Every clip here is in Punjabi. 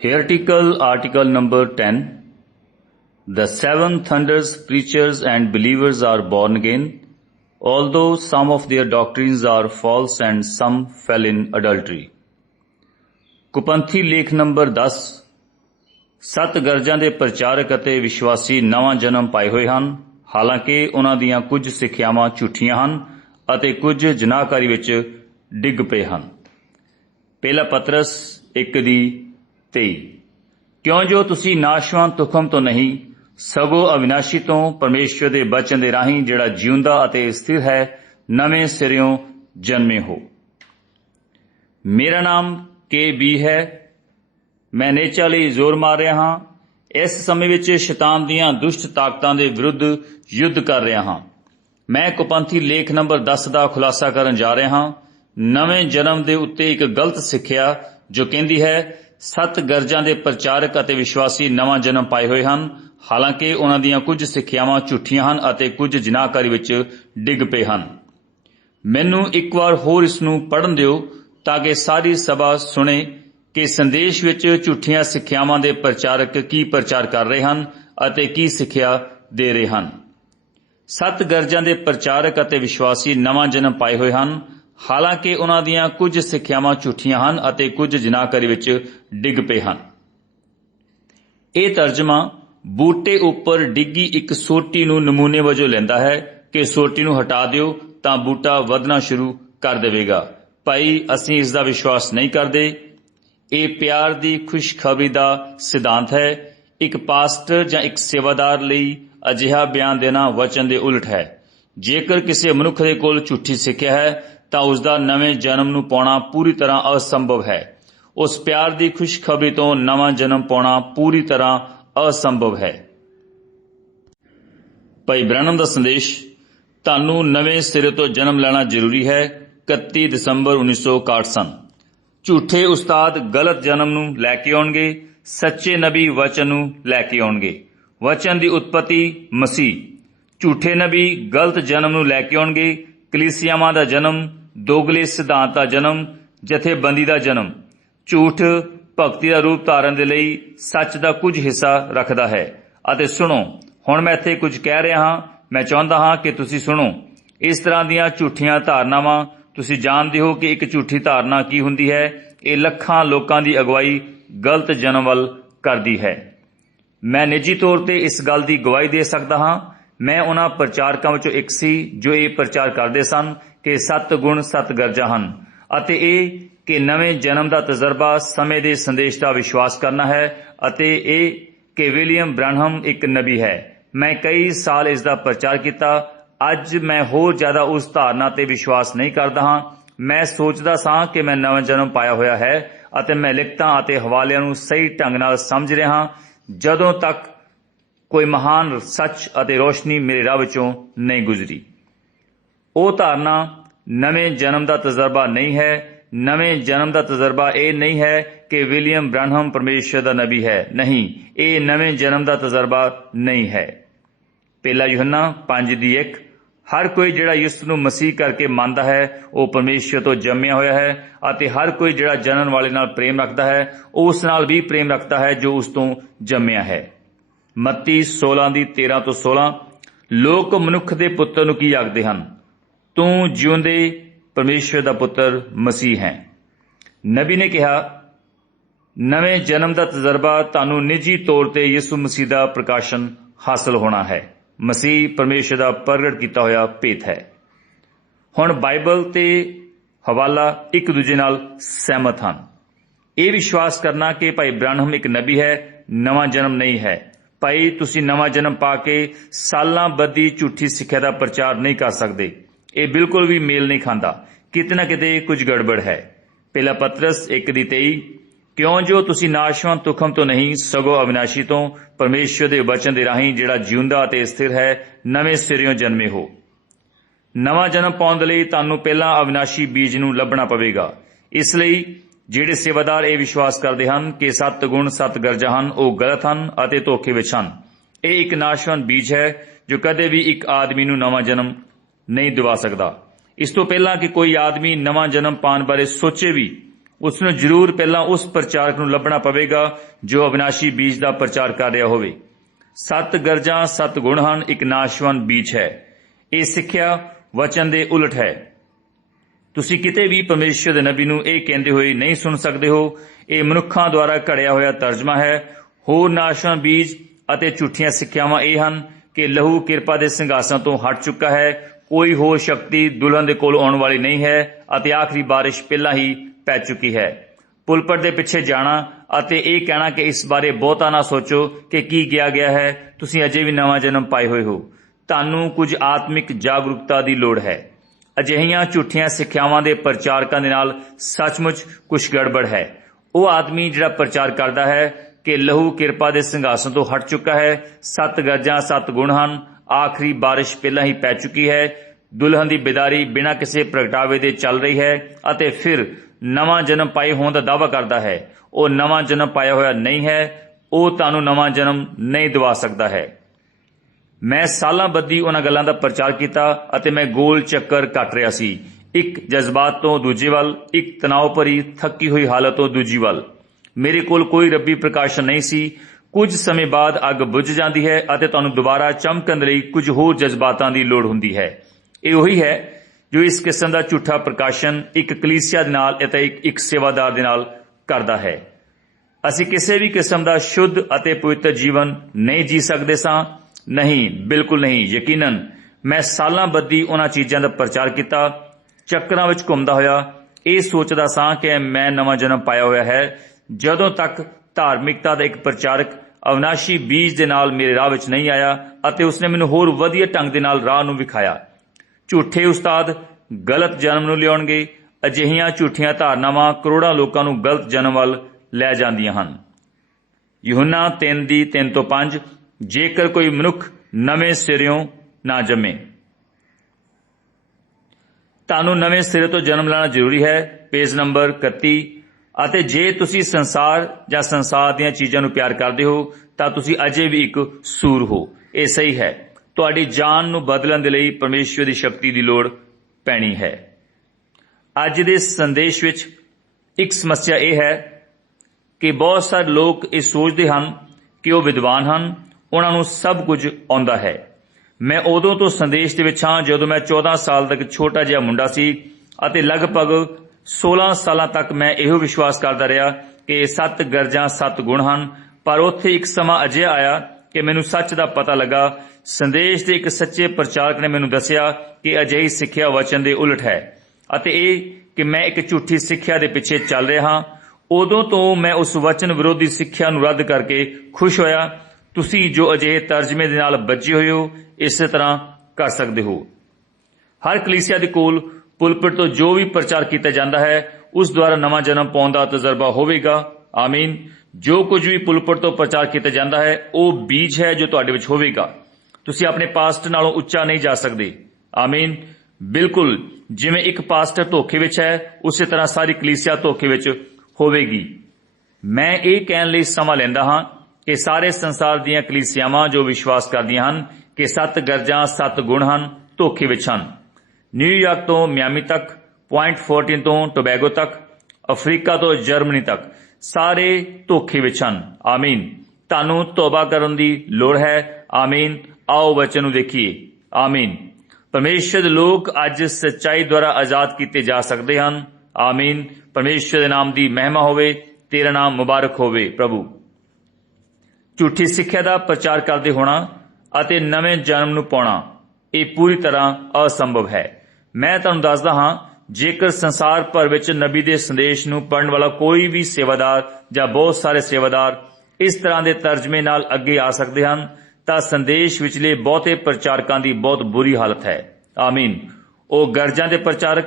Heretical Article number 10 The seven thunders preachers and believers are born again, although some of their doctrines are false and some fell in adultery. ਕੁਪੰਥੀ ਲੇਖ ਨੰਬਰ 10 ਸੱਤ ਗਰਜਾਂ ਦੇ ਪ੍ਰਚਾਰਕ ਅਤੇ ਵਿਸ਼ਵਾਸੀ ਨਵਾਂ ਜਨਮ ਪਾਏ ਹੋਏ ਹਨ ਹਾਲਾਂਕਿ ਉਹਨਾਂ ਦੀਆਂ ਕੁਝ ਸਿੱਖਿਆਵਾਂ ਝੂਠੀਆਂ ਹਨ ਅਤੇ ਕੁਝ ਜਨਾਹਕਾਰੀ ਵਿੱਚ ਡਿੱਗ ਪਏ ਹਨ ਪਹਿਲਾ ਪਤਰਸ 1 ਦੀ 23 ਕਿਉਂ ਜੋ ਤੁਸੀਂ ਨਾਸ਼ਵਾਨ ਤੁਖਮ ਤੋਂ ਨਹੀਂ, ਸਗੋਂ ਅਵਿਨਾਸ਼ੀ ਤੋਂ ਪਰਮੇਸ਼ਵਰ ਦੇ ਬਚਨ ਦੇ ਰਾਹੀਂ ਜਿਹੜਾ ਜਿਉਂਦਾ ਅਤੇ ਸਥਿਰ ਹੈ, ਨਵੇਂ ਸਿਰਿਓਂ ਜਨਮੇ ਹੋ। ਮੇਰਾ ਨਾਮ ਕੇ ਬੀ ਹੈ। ਮੈਂ ਨੇਚਾ ਲਈ ਜ਼ੋਰ ਮਾਰ ਰਿਹਾ ਹਾਂ। ਇਸ ਸਮੇਂ ਵਿੱਚ ਸ਼ੈਤਾਨ ਦੀਆਂ ਦੁਸ਼ਟ ਤਾਕਤਾਂ ਦੇ ਵਿਰੁੱਧ ਯੁੱਧ ਕਰ ਰਿਹਾ ਹਾਂ। ਮੈਂ ਕੁਪੰਥੀ ਲੇਖ ਨੰਬਰ 10 ਦਾ ਖੁਲਾਸਾ ਕਰਨ ਜਾ ਰਿਹਾ ਹਾਂ। ਨਵੇਂ ਜਨਮ ਦੇ ਉੱਤੇ ਇੱਕ ਗਲਤ ਸਿੱਖਿਆ ਜੋ ਕਹਿੰਦੀ ਹੈ ਸੱਤ ਗਰਜਾਂ ਦੇ ਪ੍ਰਚਾਰਕ ਅਤੇ ਵਿਸ਼ਵਾਸੀ ਨਵਾਂ ਜਨਮ ਪਾਏ ਹੋਏ ਹਨ। ਹਾਲਾਂਕਿ, ਉਹਨਾਂ ਦੀਆਂ ਕੁਝ ਸਿੱਖਿਆਵਾਂ ਝੂਠੀਆਂ ਹਨ ਅਤੇ ਕੁਝ ਜਨਾਹਕਾਰੀ ਵਿੱਚ ਡਿੱਗ ਪਏ ਹਨ। ਮੈਨੂੰ ਇੱਕ ਵਾਰ ਹੋਰ ਇਸ ਨੂੰ ਪੜਨ ਦਿਓ ਤਾਂ ਕਿ ਸਾਰੀ ਸਭਾ ਸੁਣੇ ਕਿ ਸੰਦੇਸ਼ ਵਿੱਚ ਝੂਠੀਆਂ ਸਿੱਖਿਆਵਾਂ ਦੇ ਪ੍ਰਚਾਰਕ ਕੀ ਪ੍ਰਚਾਰ ਕਰ ਰਹੇ ਹਨ ਅਤੇ ਕੀ ਸਿੱਖਿਆ ਦੇ ਰਹੇ ਹਨ। ਸੱਤ ਗਰਜਾਂ ਦੇ ਪ੍ਰਚਾਰਕ ਅਤੇ ਵਿਸ਼ਵਾਸੀ ਨਵਾਂ ਜਨਮ ਪਾਏ ਹੋਏ ਹਨ। ਹਾਲਾਂਕਿ ਉਹਨਾਂ ਦੀਆਂ ਕੁਝ ਸਿੱਖਿਆਵਾਂ ਝੂਠੀਆਂ ਹਨ ਅਤੇ ਕੁਝ ਜਨਾਹਕਾਰੀ ਵਿੱਚ ਡਿੱਗ ਪਏ ਹਨ। ਇਹ ਤਰਜਮਾ ਬੂਟੇ ਉੱਪਰ ਡਿੱਗੀ ਇੱਕ ਸੋਟੀ ਨੂੰ ਨਮੂਨੇ ਵਜੋਂ ਲੈਂਦਾ ਹੈ ਕਿ ਸੋਟੀ ਨੂੰ ਹਟਾ ਦਿਓ ਤਾਂ ਬੂਟਾ ਵਧਣਾ ਸ਼ੁਰੂ ਕਰ ਦੇਵੇਗਾ। ਭਾਈ, ਅਸੀਂ ਇਸ ਦਾ ਵਿਸ਼ਵਾਸ ਨਹੀਂ ਕਰਦੇ। ਇਹ ਪਿਆਰ ਦੀ ਖੁਸ਼ਖਬਰੀ ਦਾ ਸਿਧਾਂਤ ਹੈ। ਇੱਕ ਪਾਸਟਰ ਜਾਂ ਇੱਕ ਸੇਵਾਦਾਰ ਲਈ ਅਜਿਹਾ ਬਿਆਨ ਦੇਣਾ ਵਚਨ ਦੇ ਉਲਟ ਹੈ। ਜੇਕਰ ਕਿਸੇ ਮਨੁੱਖ ਦੇ ਕੋਲ ਝੂਠੀ ਸਿੱਖਿਆ ਹੈ ਤਾਂ ਉਸ ਦਾ ਨਵੇਂ ਜਨਮ ਨੂੰ ਪਾਉਣਾ ਪੂਰੀ ਤਰ੍ਹਾਂ ਅਸੰਭਵ ਹੈ। ਉਸ ਪਿਆਰ ਦੀ ਖੁਸ਼ਖਬਰੀ ਤੋਂ ਨਵਾਂ ਜਨਮ ਪਾਉਣਾ ਪੂਰੀ ਤਰ੍ਹਾਂ ਅਸੰਭਵ ਹੈ। ਭਾਈ ਬ੍ਰਹਨਮ ਦਾ ਸੰਦੇਸ਼, ਤੁਹਾਨੂੰ ਨਵੇਂ ਸਿਰੇ ਤੋਂ ਜਨਮ ਲੈਣਾ ਜ਼ਰੂਰੀ ਹੈ। 31 ਦਸੰਬਰ 1961 ਸਨ। ਝੂਠੇ ਉਸਤਾਦ ਗਲਤ ਜਨਮ ਨੂੰ ਲੈ ਕੇ ਆਉਣਗੇ, ਸੱਚੇ ਨਬੀ ਵਚਨ ਨੂੰ ਲੈ ਕੇ ਆਉਣਗੇ। ਵਚਨ ਦੀ ਉਤਪਤੀ ਮਸੀਹ। ਝੂਠੇ ਨਬੀ ਗਲਤ ਜਨਮ ਨੂੰ ਲੈ ਕੇ ਆਉਣਗੇ ਕਲੀਸਿਆਵਾਂ ਦਾ ਜਨਮ, ਦੋਗਲੇ ਸਿਧਾਂਤ ਦਾ ਜਨਮ, ਜਥੇਬੰਦੀ ਦਾ ਜਨਮ। ਝੂਠ ਭਗਤੀ ਦਾ ਰੂਪ ਧਾਰਨ ਦੇ ਲਈ ਸੱਚ ਦਾ ਕੁਝ ਹਿੱਸਾ ਰੱਖਦਾ ਹੈ। ਅਤੇ ਸੁਣੋ, ਹੁਣ ਮੈਂ ਇੱਥੇ ਕੁਝ ਕਹਿ ਰਿਹਾ ਹਾਂ। ਮੈਂ ਚਾਹੁੰਦਾ ਹਾਂ ਕਿ ਤੁਸੀਂ ਸੁਣੋ। ਇਸ ਤਰ੍ਹਾਂ ਦੀਆਂ ਝੂਠੀਆਂ ਧਾਰਨਾਵਾਂ, ਤੁਸੀਂ ਜਾਣਦੇ ਹੋ ਕਿ ਇੱਕ ਝੂਠੀ ਧਾਰਨਾ ਕੀ ਹੁੰਦੀ ਹੈ? ਇਹ ਲੱਖਾਂ ਲੋਕਾਂ ਦੀ ਅਗਵਾਈ ਗਲਤ ਜਨਮ ਵੱਲ ਕਰਦੀ ਹੈ। ਮੈਂ ਨਿੱਜੀ ਤੌਰ ਤੇ ਇਸ ਗੱਲ ਦੀ ਗਵਾਹੀ ਦੇ ਸਕਦਾ ਹਾਂ ਮੈਂ ਉਹਨਾਂ ਪ੍ਰਚਾਰਕਾਂ ਵਿੱਚੋਂ ਇੱਕ ਸੀ, ਜੋ ਇਹ ਪ੍ਰਚਾਰ ਕਰਦੇ ਸਨ ਕਿ ਸਤ ਗੁਣ ਸਤ ਗਰਜਾ ਹਨ ਅਤੇ ਇਹ ਕਿ ਨਵੇਂ ਜਨਮ ਦਾ ਤਜਰਬਾ, ਸਮੇਂ ਦੇ ਸੰਦੇਸ਼ ਦਾ ਵਿਸ਼ਵਾਸ ਕਰਨਾ ਹੈ ਅਤੇ ਇਹ ਕਿ ਵਿਲੀਅਮ ਬ੍ਰੈਨਹਮ ਇੱਕ ਨਬੀ ਹੈ। ਮੈਂ ਕਈ ਸਾਲ ਇਸ ਦਾ ਪ੍ਰਚਾਰ ਕੀਤਾ। ਅੱਜ ਮੈਂ ਹੋਰ ਜ਼ਿਆਦਾ ਉਸ ਧਾਰਨਾ ਤੇ ਵਿਸ਼ਵਾਸ ਨਹੀਂ ਕਰਦਾ ਹਾਂ। ਮੈਂ ਸੋਚਦਾ ਸਾਂ ਕਿ ਮੈਂ ਨਵਾਂ ਜਨਮ ਪਾਇਆ ਹੋਇਆ ਹੈ ਅਤੇ ਮੈਂ ਲਿਖਤਾਂ ਅਤੇ ਹਵਾਲਿਆਂ ਨੂੰ ਸਹੀ ਢੰਗ ਨਾਲ ਸਮਝ ਰਿਹਾ ਹਾਂ। ਜਦੋਂ ਤੱਕ ਕੋਈ ਮਹਾਨ ਸੱਚ ਅਤੇ ਰੋਸ਼ਨੀ ਮੇਰੇ ਰਾਹ ਵਿੱਚੋਂ ਨਹੀਂ ਗੁਜ਼ਰੀ। ਉਹ ਧਾਰਨਾ ਨਵੇਂ ਜਨਮ ਦਾ ਤਜਰਬਾ ਨਹੀਂ ਹੈ, ਨਵੇਂ ਜਨਮ ਦਾ ਤਜਰਬਾ ਇਹ ਨਹੀਂ ਹੈ ਕਿ ਵਿਲੀਅਮ ਬ੍ਰੈਨਹਮ ਪਰਮੇਸ਼ਰ ਦਾ ਨਬੀ ਹੈ। ਨਹੀਂ, ਇਹ ਨਵੇਂ ਜਨਮ ਦਾ ਤਜਰਬਾ ਨਹੀਂ ਹੈ। ਪਹਿਲਾ ਯੋਹੰਨਾ 5 ਦੀ 1 ਹਰ ਕੋਈ ਜਿਹੜਾ ਯਿਸੂ ਨੂੰ ਮਸੀਹ ਕਰਕੇ ਮੰਨਦਾ ਹੈ, ਉਹ ਪਰਮੇਸ਼ਰ ਤੋਂ ਜੰਮਿਆ ਹੋਇਆ ਹੈ ਅਤੇ ਹਰ ਕੋਈ ਜਿਹੜਾ ਜਨਨ ਵਾਲੇ ਨਾਲ ਪ੍ਰੇਮ ਰੱਖਦਾ ਹੈ ਉਹ ਉਸ ਨਾਲ ਵੀ ਪ੍ਰੇਮ ਰੱਖਦਾ ਹੈ ਜੋ ਉਸ ਤੋਂ ਜੰਮਿਆ ਹੈ। ਮੱਤੀ 16 ਦੀ 13 ਤੋਂ 16 ਲੋਕ ਮਨੁੱਖ ਦੇ ਪੁੱਤਰ ਨੂੰ ਕੀ ਆਖਦੇ ਹਨ? ਤੂੰ ਜਿਉਂਦੇ ਪਰਮੇਸ਼ਰ ਦਾ ਪੁੱਤਰ ਮਸੀਹ ਹੈ। ਨਬੀ ਨੇ ਕਿਹਾ, ਨਵੇਂ ਜਨਮ ਦਾ ਤਜਰਬਾ ਤੁਹਾਨੂੰ ਨਿੱਜੀ ਤੌਰ ਤੇ ਯਿਸੂ ਮਸੀਹ ਦਾ ਪ੍ਰਕਾਸ਼ਨ ਹਾਸਲ ਹੋਣਾ ਹੈ। ਮਸੀਹ ਪਰਮੇਸ਼ਰ ਦਾ ਪ੍ਰਗਟ ਕੀਤਾ ਹੋਇਆ ਭੇਤ ਹੈ। ਹੁਣ ਬਾਈਬਲ ਤੇ ਹਵਾਲਾ ਇੱਕ ਦੂਜੇ ਨਾਲ ਸਹਿਮਤ ਹਨ। ਇਹ ਵਿਸ਼ਵਾਸ ਕਰਨਾ ਕਿ ਭਾਈ ਬ੍ਰਾਹਮ ਇੱਕ ਨਬੀ ਹੈ, ਨਵਾਂ ਜਨਮ ਨਹੀਂ ਹੈ। ਭਾਈ, ਤੁਸੀਂ ਨਵਾਂ ਜਨਮ ਪਾ ਕੇ ਸਾਲਾਂ ਬੱਦੀ ਝੂਠੀ ਸਿੱਖਿਆ ਦਾ ਪ੍ਰਚਾਰ ਨਹੀਂ ਕਰ ਸਕਦੇ। ਇਹ ਬਿਲਕੁਲ ਵੀ ਮੇਲ ਨਹੀਂ ਖਾਂਦਾ। ਕਿਤੇ ਨਾ ਕਿਤੇ ਕੁਝ ਗੜਬੜ ਹੈ। ਪਹਿਲਾ ਪਤਰਸ 1 ਦੀ 23 ਕਿਉਂ ਜੋ ਤੁਸੀਂ ਨਾਸ਼ਵਾਨ ਤੁਖਮ ਤੋਂ ਨਹੀਂ, ਸਗੋਂ ਅਵਿਨਾਸ਼ੀ ਤੋਂ ਪਰਮੇਸ਼ਰ ਦੇ ਵਚਨ ਦੇ ਰਾਹੀਂ ਜਿਹੜਾ ਜਿਉਂਦਾ ਅਤੇ ਸਥਿਰ ਹੈ, ਨਵੇਂ ਸਿਰਿਓਂ ਜਨਮੇ ਹੋ। ਨਵਾਂ ਜਨਮ ਪਾਉਣ ਦੇ ਲਈ ਤੁਹਾਨੂੰ ਪਹਿਲਾਂ ਅਵਿਨਾਸ਼ੀ ਬੀਜ ਨੂੰ ਲੱਭਣਾ ਪਵੇਗਾ। ਇਸ ਲਈ ਜਿਹੜੇ ਸੇਵਾਦਾਰ ਇਹ ਵਿਸ਼ਵਾਸ ਕਰਦੇ ਹਨ ਕਿ ਸੱਤ ਗੁਣ, ਸੱਤ ਗਰਜਾਂ ਹਨ, ਉਹ ਗਲਤ ਹਨ ਅਤੇ ਧੋਖੇ ਵਿੱਚ ਹਨ। ਇਹ ਇੱਕ ਨਾਸ਼ਵਾਨ ਬੀਜ ਹੈ ਜੋ ਕਦੇ ਵੀ ਇੱਕ ਆਦਮੀ ਨੂੰ ਨਵਾਂ ਜਨਮ ਨਹੀਂ ਦਿਵਾ ਸਕਦਾ। ਇਸ ਤੋਂ ਪਹਿਲਾਂ ਕਿ ਕੋਈ ਆਦਮੀ ਨਵਾਂ ਜਨਮ ਪਾਉਣ ਬਾਰੇ ਸੋਚੇ ਵੀ, ਉਸ ਨੂੰ ਜ਼ਰੂਰ ਪਹਿਲਾਂ ਉਸ ਪ੍ਰਚਾਰਕ ਨੂੰ ਲੱਭਣਾ ਪਵੇਗਾ ਜੋ ਅਵਿਨਾਸ਼ੀ ਬੀਜ ਦਾ ਪ੍ਰਚਾਰ ਕਰ ਰਿਹਾ ਹੋਵੇ। ਸੱਤ ਗਰਜਾਂ, ਸੱਤ ਗੁਣ ਹਨ, ਇੱਕ ਨਾਸ਼ਵੰਤ ਬੀਜ ਹੈ। ਇਹ ਸਿੱਖਿਆ ਵਚਨ ਦੇ ਉਲਟ ਹੈ। ਤੁਸੀਂ ਕਿਤੇ ਵੀ ਪਰਮੇਸ਼ਰ ਦੇ ਨਬੀ ਨੂੰ ਇਹ ਕਹਿੰਦੇ ਹੋਏ ਨਹੀਂ ਸੁਣ ਸਕਦੇ ਹੋ। ਇਹ ਮਨੁੱਖਾਂ ਦੁਆਰਾ ਘੜਿਆ ਹੋਇਆ ਤਰਜਮਾ ਹੈ। ਹੋਰ ਨਾਸ਼ਵੰਤ ਬੀਜ ਅਤੇ ਝੂਠੀਆਂ ਸਿੱਖਿਆਵਾਂ ਇਹ ਹਨ ਕਿ ਲਹੂ ਕਿਰਪਾ ਦੇ ਸਿੰਘਾਸਨ ਤੋਂ ਹਟ ਚੁੱਕਾ ਹੈ। ਕੋਈ ਹੋਰ ਸ਼ਕਤੀ ਦੁਲਹਨ ਦੇ ਕੋਲ ਆਉਣ ਵਾਲੀ ਨਹੀਂ ਹੈ ਅਤੇ ਆਖਰੀ ਬਾਰਿਸ਼ ਪਹਿਲਾਂ ਹੀ ਪੈ ਚੁੱਕੀ ਹੈ। ਪੁਲਪਟ ਦੇ ਪਿੱਛੇ ਜਾਣਾ ਅਤੇ ਇਹ ਕਹਿਣਾ ਕਿ ਇਸ ਬਾਰੇ ਬਹੁਤਾ ਨਾ ਸੋਚੋ ਕਿ ਕੀ ਗਿਆ ਗਿਆ ਹੈ। ਤੁਸੀਂ ਅਜੇ ਵੀ ਨਵਾਂ ਜਨਮ ਪਾਏ ਹੋਏ ਹੋ। ਤੁਹਾਨੂੰ ਕੁਝ ਆਤਮਿਕ ਜਾਗਰੂਕਤਾ ਦੀ ਲੋੜ ਹੈ। ਅਜਿਹੀਆਂ ਝੂਠੀਆਂ ਸਿੱਖਿਆਵਾਂ ਦੇ ਪ੍ਰਚਾਰਕਾਂ ਦੇ ਨਾਲ ਸੱਚਮੁੱਚ ਕੁਝ ਗੜਬੜ ਹੈ। ਉਹ ਆਦਮੀ ਜਿਹੜਾ ਪ੍ਰਚਾਰ ਕਰਦਾ ਹੈ ਕਿ ਲਹੂ ਕਿਰਪਾ ਦੇ ਸੰਘਾਸਨ ਤੋਂ ਹਟ ਚੁੱਕਾ ਹੈ, ਸੱਤ ਗਰਜਾਂ ਸੱਤ ਗੁਣ ਹਨ, ਆਖਰੀ ਬਾਰਿਸ਼ ਪਹਿਲਾਂ ਹੀ ਪੈ ਚੁੱਕੀ ਹੈ, ਦੁਲਹਨ ਦੀ ਬਿਦਾਰੀ ਬਿਨਾਂ ਕਿਸੇ ਪ੍ਰਗਟਾਵੇ ਦੇ ਚੱਲ ਰਹੀ ਹੈ ਅਤੇ ਫਿਰ ਨਵਾਂ ਜਨਮ ਪਾਏ ਹੋਣ ਦਾ ਦਾਅਵਾ ਕਰਦਾ ਹੈ। ਉਹ ਨਵਾਂ ਜਨਮ ਪਾਇਆ ਹੋਇਆ ਨਹੀਂ ਹੈ, ਉਹ ਤੁਹਾਨੂੰ ਨਵਾਂ ਜਨਮ ਨਹੀਂ ਦਿਵਾ ਸਕਦਾ ਹੈ। ਮੈਂ ਸਾਲਾਂ ਬੱਦੀ ਉਹਨਾਂ ਗੱਲਾਂ ਦਾ ਪ੍ਰਚਾਰ ਕੀਤਾ ਅਤੇ ਮੈਂ ਗੋਲ ਚੱਕਰ ਕੱਟ ਰਿਹਾ ਸੀ। ਇੱਕ ਜਜ਼ਬਾਤ ਤੋਂ ਦੂਜੇ ਵੱਲ, ਇੱਕ ਤਣਾਅ ਭਰੀ, ਥੱਕੀ ਹੋਈ ਹਾਲਤ ਤੋਂ ਦੂਜੀ ਵੱਲ। ਮੇਰੇ ਕੋਲ ਕੋਈ ਰੱਬੀ ਪ੍ਰਕਾਸ਼ਨ ਨਹੀਂ ਸੀ। ਕੁਝ ਸਮੇਂ ਬਾਅਦ ਅੱਗ ਬੁਝ ਜਾਂਦੀ ਹੈ ਅਤੇ ਤੁਹਾਨੂੰ ਦੁਬਾਰਾ ਚਮਕਣ ਲਈ ਕੁਝ ਹੋਰ ਜਜ਼ਬਾਤਾਂ ਦੀ ਲੋੜ ਹੁੰਦੀ ਹੈ। ਇਹ ਉਹੀ ਹੈ ਜੋ ਇਸ ਕਿਸਮ ਦਾ ਝੂਠਾ ਪ੍ਰਕਾਸ਼ਨ ਇੱਕ ਕਲੀਸਿਆ ਦੇ ਨਾਲ ਅਤੇ ਇੱਕ- ਇੱਕ ਸੇਵਾਦਾਰ ਦੇ ਨਾਲ ਕਰਦਾ ਹੈ। ਅਸੀਂ ਕਿਸੇ ਵੀ ਕਿਸਮ ਦਾ ਸ਼ੁੱਧ ਅਤੇ ਪਵਿੱਤਰ ਜੀਵਨ ਨਹੀਂ ਜੀ ਸਕਦੇ ਸਾਂ। ਨਹੀਂ, ਬਿਲਕੁਲ ਨਹੀਂ, ਯਕੀਨਨ ਮੈਂ ਸਾਲਾਂ ਬੱਧੀ ਉਹਨਾਂ ਚੀਜ਼ਾਂ ਦਾ ਪ੍ਰਚਾਰ ਕੀਤਾ, ਚੱਕਰਾਂ ਵਿੱਚ ਘੁੰਮਦਾ ਹੋਇਆ, ਇਹ ਸੋਚਦਾ ਸਾਂ ਕਿ ਮੈਂ ਨਵਾਂ ਜਨਮ ਪਾਇਆ ਹੋਇਆ ਹੈ, ਜਦੋਂ ਤੱਕ ਧਾਰਮਿਕਤਾ ਦਾ ਇੱਕ ਪ੍ਰਚਾਰਕ ਅਵਨਾਸ਼ੀ ਬੀਜ ਦੇ ਨਾਲ ਮੇਰੇ ਰਾਹ ਵਿੱਚ ਨਹੀਂ ਆਇਆ ਅਤੇ ਉਸਨੇ ਮੈਨੂੰ ਹੋਰ ਵਧੀਆ ਢੰਗ ਦੇ ਨਾਲ ਰਾਹ ਨੂੰ ਵਿਖਾਇਆ। ਝੂਠੇ ਉਸਤਾਦ ਗਲਤ ਜਨਮ ਨੂੰ ਲਿਆਉਣਗੇ, ਅਜਿਹੀਆਂ ਝੂਠੀਆਂ ਧਾਰਨਾਵਾਂ ਕਰੋੜਾਂ ਲੋਕਾਂ ਨੂੰ ਗਲਤ ਜਨਮ ਵੱਲ ਲੈ ਜਾਂਦੀਆਂ ਹਨ। ਯੂਹੰਨਾ 3 ਦੀ 3 ਤੋਂ 5 ਜੇਕਰ ਕੋਈ ਮਨੁੱਖ ਨਵੇਂ ਸਿਰਿਓਂ ਨਾ ਜੰਮੇ। ਤੁਹਾਨੂੰ ਨਵੇਂ ਸਿਰੇ ਤੋਂ ਜਨਮ ਲੈਣਾ ਜ਼ਰੂਰੀ ਹੈ। ਪੇਜ ਨੰਬਰ 31 ਅਤੇ ਜੇ ਤੁਸੀਂ ਸੰਸਾਰ ਜਾਂ ਸੰਸਾਰ ਦੀਆਂ ਚੀਜ਼ਾਂ ਨੂੰ ਪਿਆਰ ਕਰਦੇ ਹੋ, ਤਾਂ ਤੁਸੀਂ ਅਜੇ ਵੀ ਇੱਕ ਸੂਰ ਹੋ। ਇਹ ਸਹੀ ਹੈ। ਤੁਹਾਡੀ ਜਾਨ ਨੂੰ ਬਦਲਣ ਦੇ ਲਈ ਪਰਮੇਸ਼ਵਰ ਦੀ ਸ਼ਕਤੀ ਦੀ ਲੋੜ ਪੈਣੀ ਹੈ। ਅੱਜ ਦੇ ਸੰਦੇਸ਼ ਵਿੱਚ ਇੱਕ ਸਮੱਸਿਆ ਇਹ ਹੈ ਕਿ ਬਹੁਤ ਸਾਰੇ ਲੋਕ ਇਹ ਸੋਚਦੇ ਹਨ ਕਿ ਉਹ ਵਿਦਵਾਨ ਹਨ ਉਹਨਾਂ ਨੂੰ ਸਭ ਕੁਝ ਆਉਂਦਾ ਹੈ। ਮੈਂ ਉਦੋਂ ਤੋਂ ਸੰਦੇਸ਼ ਦੇ ਵਿੱਚ ਹਾਂ ਜਦੋਂ ਮੈਂ 14 ਸਾਲ ਤੱਕ ਛੋਟਾ ਜਿਹਾ ਮੁੰਡਾ ਸੀ ਅਤੇ ਲਗਭਗ 16 ਸਾਲਾਂ ਤੱਕ ਮੈਂ ਇਹੋ ਵਿਸ਼ਵਾਸ ਕਰਦਾ ਰਿਹਾ ਕਿ ਇਹ ਸੱਤ ਗਰਜਾਂ ਸੱਤ ਗੁਣ ਹਨ, ਪਰ ਉੱਥੇ ਇੱਕ ਸਮਾਂ ਅਜਿਹਾ ਆਇਆ ਕਿ ਮੈਨੂੰ ਸੱਚ ਦਾ ਪਤਾ ਲੱਗਾ। ਸੰਦੇਸ਼ ਦੇ ਇੱਕ ਸੱਚੇ ਪ੍ਰਚਾਰਕ ਨੇ ਮੈਨੂੰ ਦੱਸਿਆ ਕਿ ਅਜਿਹੀ ਸਿੱਖਿਆ ਵਚਨ ਦੇ ਉਲਟ ਹੈ ਅਤੇ ਇਹ ਕਿ ਮੈਂ ਇੱਕ ਝੂਠੀ ਸਿੱਖਿਆ ਦੇ ਪਿੱਛੇ ਚੱਲ ਰਿਹਾ ਹਾਂ। ਉਦੋਂ ਤੋਂ ਮੈਂ ਉਸ ਵਚਨ ਵਿਰੋਧੀ ਸਿੱਖਿਆ ਨੂੰ ਰੱਦ ਕਰਕੇ ਖੁਸ਼ ਹੋਇਆ ਤੁਸੀਂ ਜੋ ਅਜਿਹੇ ਤਰਜਮੇ ਦੇ ਨਾਲ ਬੱਝੇ ਹੋਏ ਹੋ, ਇਸੇ ਤਰ੍ਹਾਂ ਕਰ ਸਕਦੇ ਹੋ। ਹਰ ਕਲੀਸਿਆ ਦੇ ਕੋਲ ਪੁਲਪਿਟ ਤੋਂ ਜੋ ਵੀ ਪ੍ਰਚਾਰ ਕੀਤਾ ਜਾਂਦਾ ਹੈ, ਉਸ ਦੁਆਰਾ ਨਵਾਂ ਜਨਮ ਪਾਉਣ ਦਾ ਤਜਰਬਾ ਹੋਵੇਗਾ। ਆਮੀਨ। ਜੋ ਕੁਝ ਵੀ ਪੁਲਪਿਟ ਤੋਂ ਪ੍ਰਚਾਰ ਕੀਤਾ ਜਾਂਦਾ ਹੈ, ਉਹ ਬੀਜ ਹੈ ਜੋ ਤੁਹਾਡੇ ਵਿੱਚ ਹੋਵੇਗਾ। ਤੁਸੀਂ ਆਪਣੇ ਪਾਸਟ ਨਾਲੋਂ ਉੱਚਾ ਨਹੀਂ ਜਾ ਸਕਦੇ। ਆਮੀਨ। ਬਿਲਕੁਲ, ਜਿਵੇਂ ਇੱਕ ਪਾਸਟਰ ਧੋਖੇ ਵਿੱਚ ਹੈ, ਉਸੇ ਤਰ੍ਹਾਂ ਸਾਰੀ ਕਲੀਸਿਆ ਧੋਖੇ ਵਿੱਚ ਹੋਵੇਗੀ। ਮੈਂ ਇਹ ਕਹਿਣ ਲਈ ਸਮਾਂ ਲੈਂਦਾ ਹਾਂ ਕਿ ਸਾਰੇ ਸੰਸਾਰ ਦੀਆਂ ਕਲੀਸਿਆਵਾਂ ਜੋ ਵਿਸ਼ਵਾਸ ਕਰਦੀਆਂ ਹਨ ਕਿ ਸੱਤ ਗਰਜਾਂ ਸੱਤ ਗੁਣ ਹਨ, ਧੋਖੇ ਵਿੱਚ ਹਨ। ਨਿਊਯਾਰਕ ਤੋਂ ਮਿਆਮੀ ਤੱਕ, ਪੁਆਇੰਟ 14 ਤੋਂ ਟੋਬੈਗੋ ਤੱਕ, ਅਫਰੀਕਾ ਤੋਂ ਜਰਮਨੀ ਤੱਕ, ਸਾਰੇ ਧੋਖੇ ਵਿੱਚ ਹਨ। ਆਮੀਨ। ਤੁਹਾਨੂੰ ਤੋਬਾ ਕਰਨ ਦੀ ਲੋੜ ਹੈ। ਆਮੀਨ। ਆਓ ਵਚਨ ਨੂੰ ਦੇਖੀਏ। ਆਮੀਨ। ਪਰਮੇਸ਼ਰ ਦੇ ਲੋਕ ਅੱਜ ਸੱਚਾਈ ਦੁਆਰਾ ਆਜ਼ਾਦ ਕੀਤੇ ਜਾ ਸਕਦੇ ਹਨ। ਆਮੀਨ। ਪਰਮੇਸ਼ਰ ਦੇ ਨਾਮ ਦੀ ਮਹਿਮਾ ਹੋਵੇ। ਤੇਰਾ ਨਾਮ ਮੁਬਾਰਕ ਹੋਵੇ, ਪ੍ਰਭੂ। ਝੂਠੀ ਸਿੱਖਿਆ ਦਾ ਪ੍ਰਚਾਰ ਕਰਦੇ ਹੋਣਾ ਅਤੇ ਨਵੇਂ ਜਨਮ ਨੂੰ ਪਾਉਣਾ, ਇਹ ਪੂਰੀ ਤਰ੍ਹਾਂ ਅਸੰਭਵ ਹੈ। ਮੈਂ ਤੁਹਾਨੂੰ ਦੱਸਦਾ ਹਾਂ, ਜੇਕਰ ਸੰਸਾਰ ਭਰ ਵਿੱਚ ਨਬੀ ਦੇ ਸੰਦੇਸ਼ ਨੂੰ ਪੜਨ ਵਾਲਾ ਕੋਈ ਵੀ ਸੇਵਾਦਾਰ ਜਾਂ ਬਹੁਤ ਸਾਰੇ ਸੇਵਾਦਾਰ ਇਸ ਤਰ੍ਹਾਂ ਦੇ ਤਰਜਮੇ ਨਾਲ ਅੱਗੇ ਆ ਸਕਦੇ ਹਨ, ਤਾਂ ਸੰਦੇਸ਼ ਵਿਚਲੇ ਬਹੁਤੇ ਪ੍ਰਚਾਰਕਾਂ ਦੀ ਬਹੁਤ ਬੁਰੀ ਹਾਲਤ ਹੈ। ਆਮੀਨ। ਉਹ ਗਰਜਾਂ ਦੇ ਪ੍ਰਚਾਰਕ,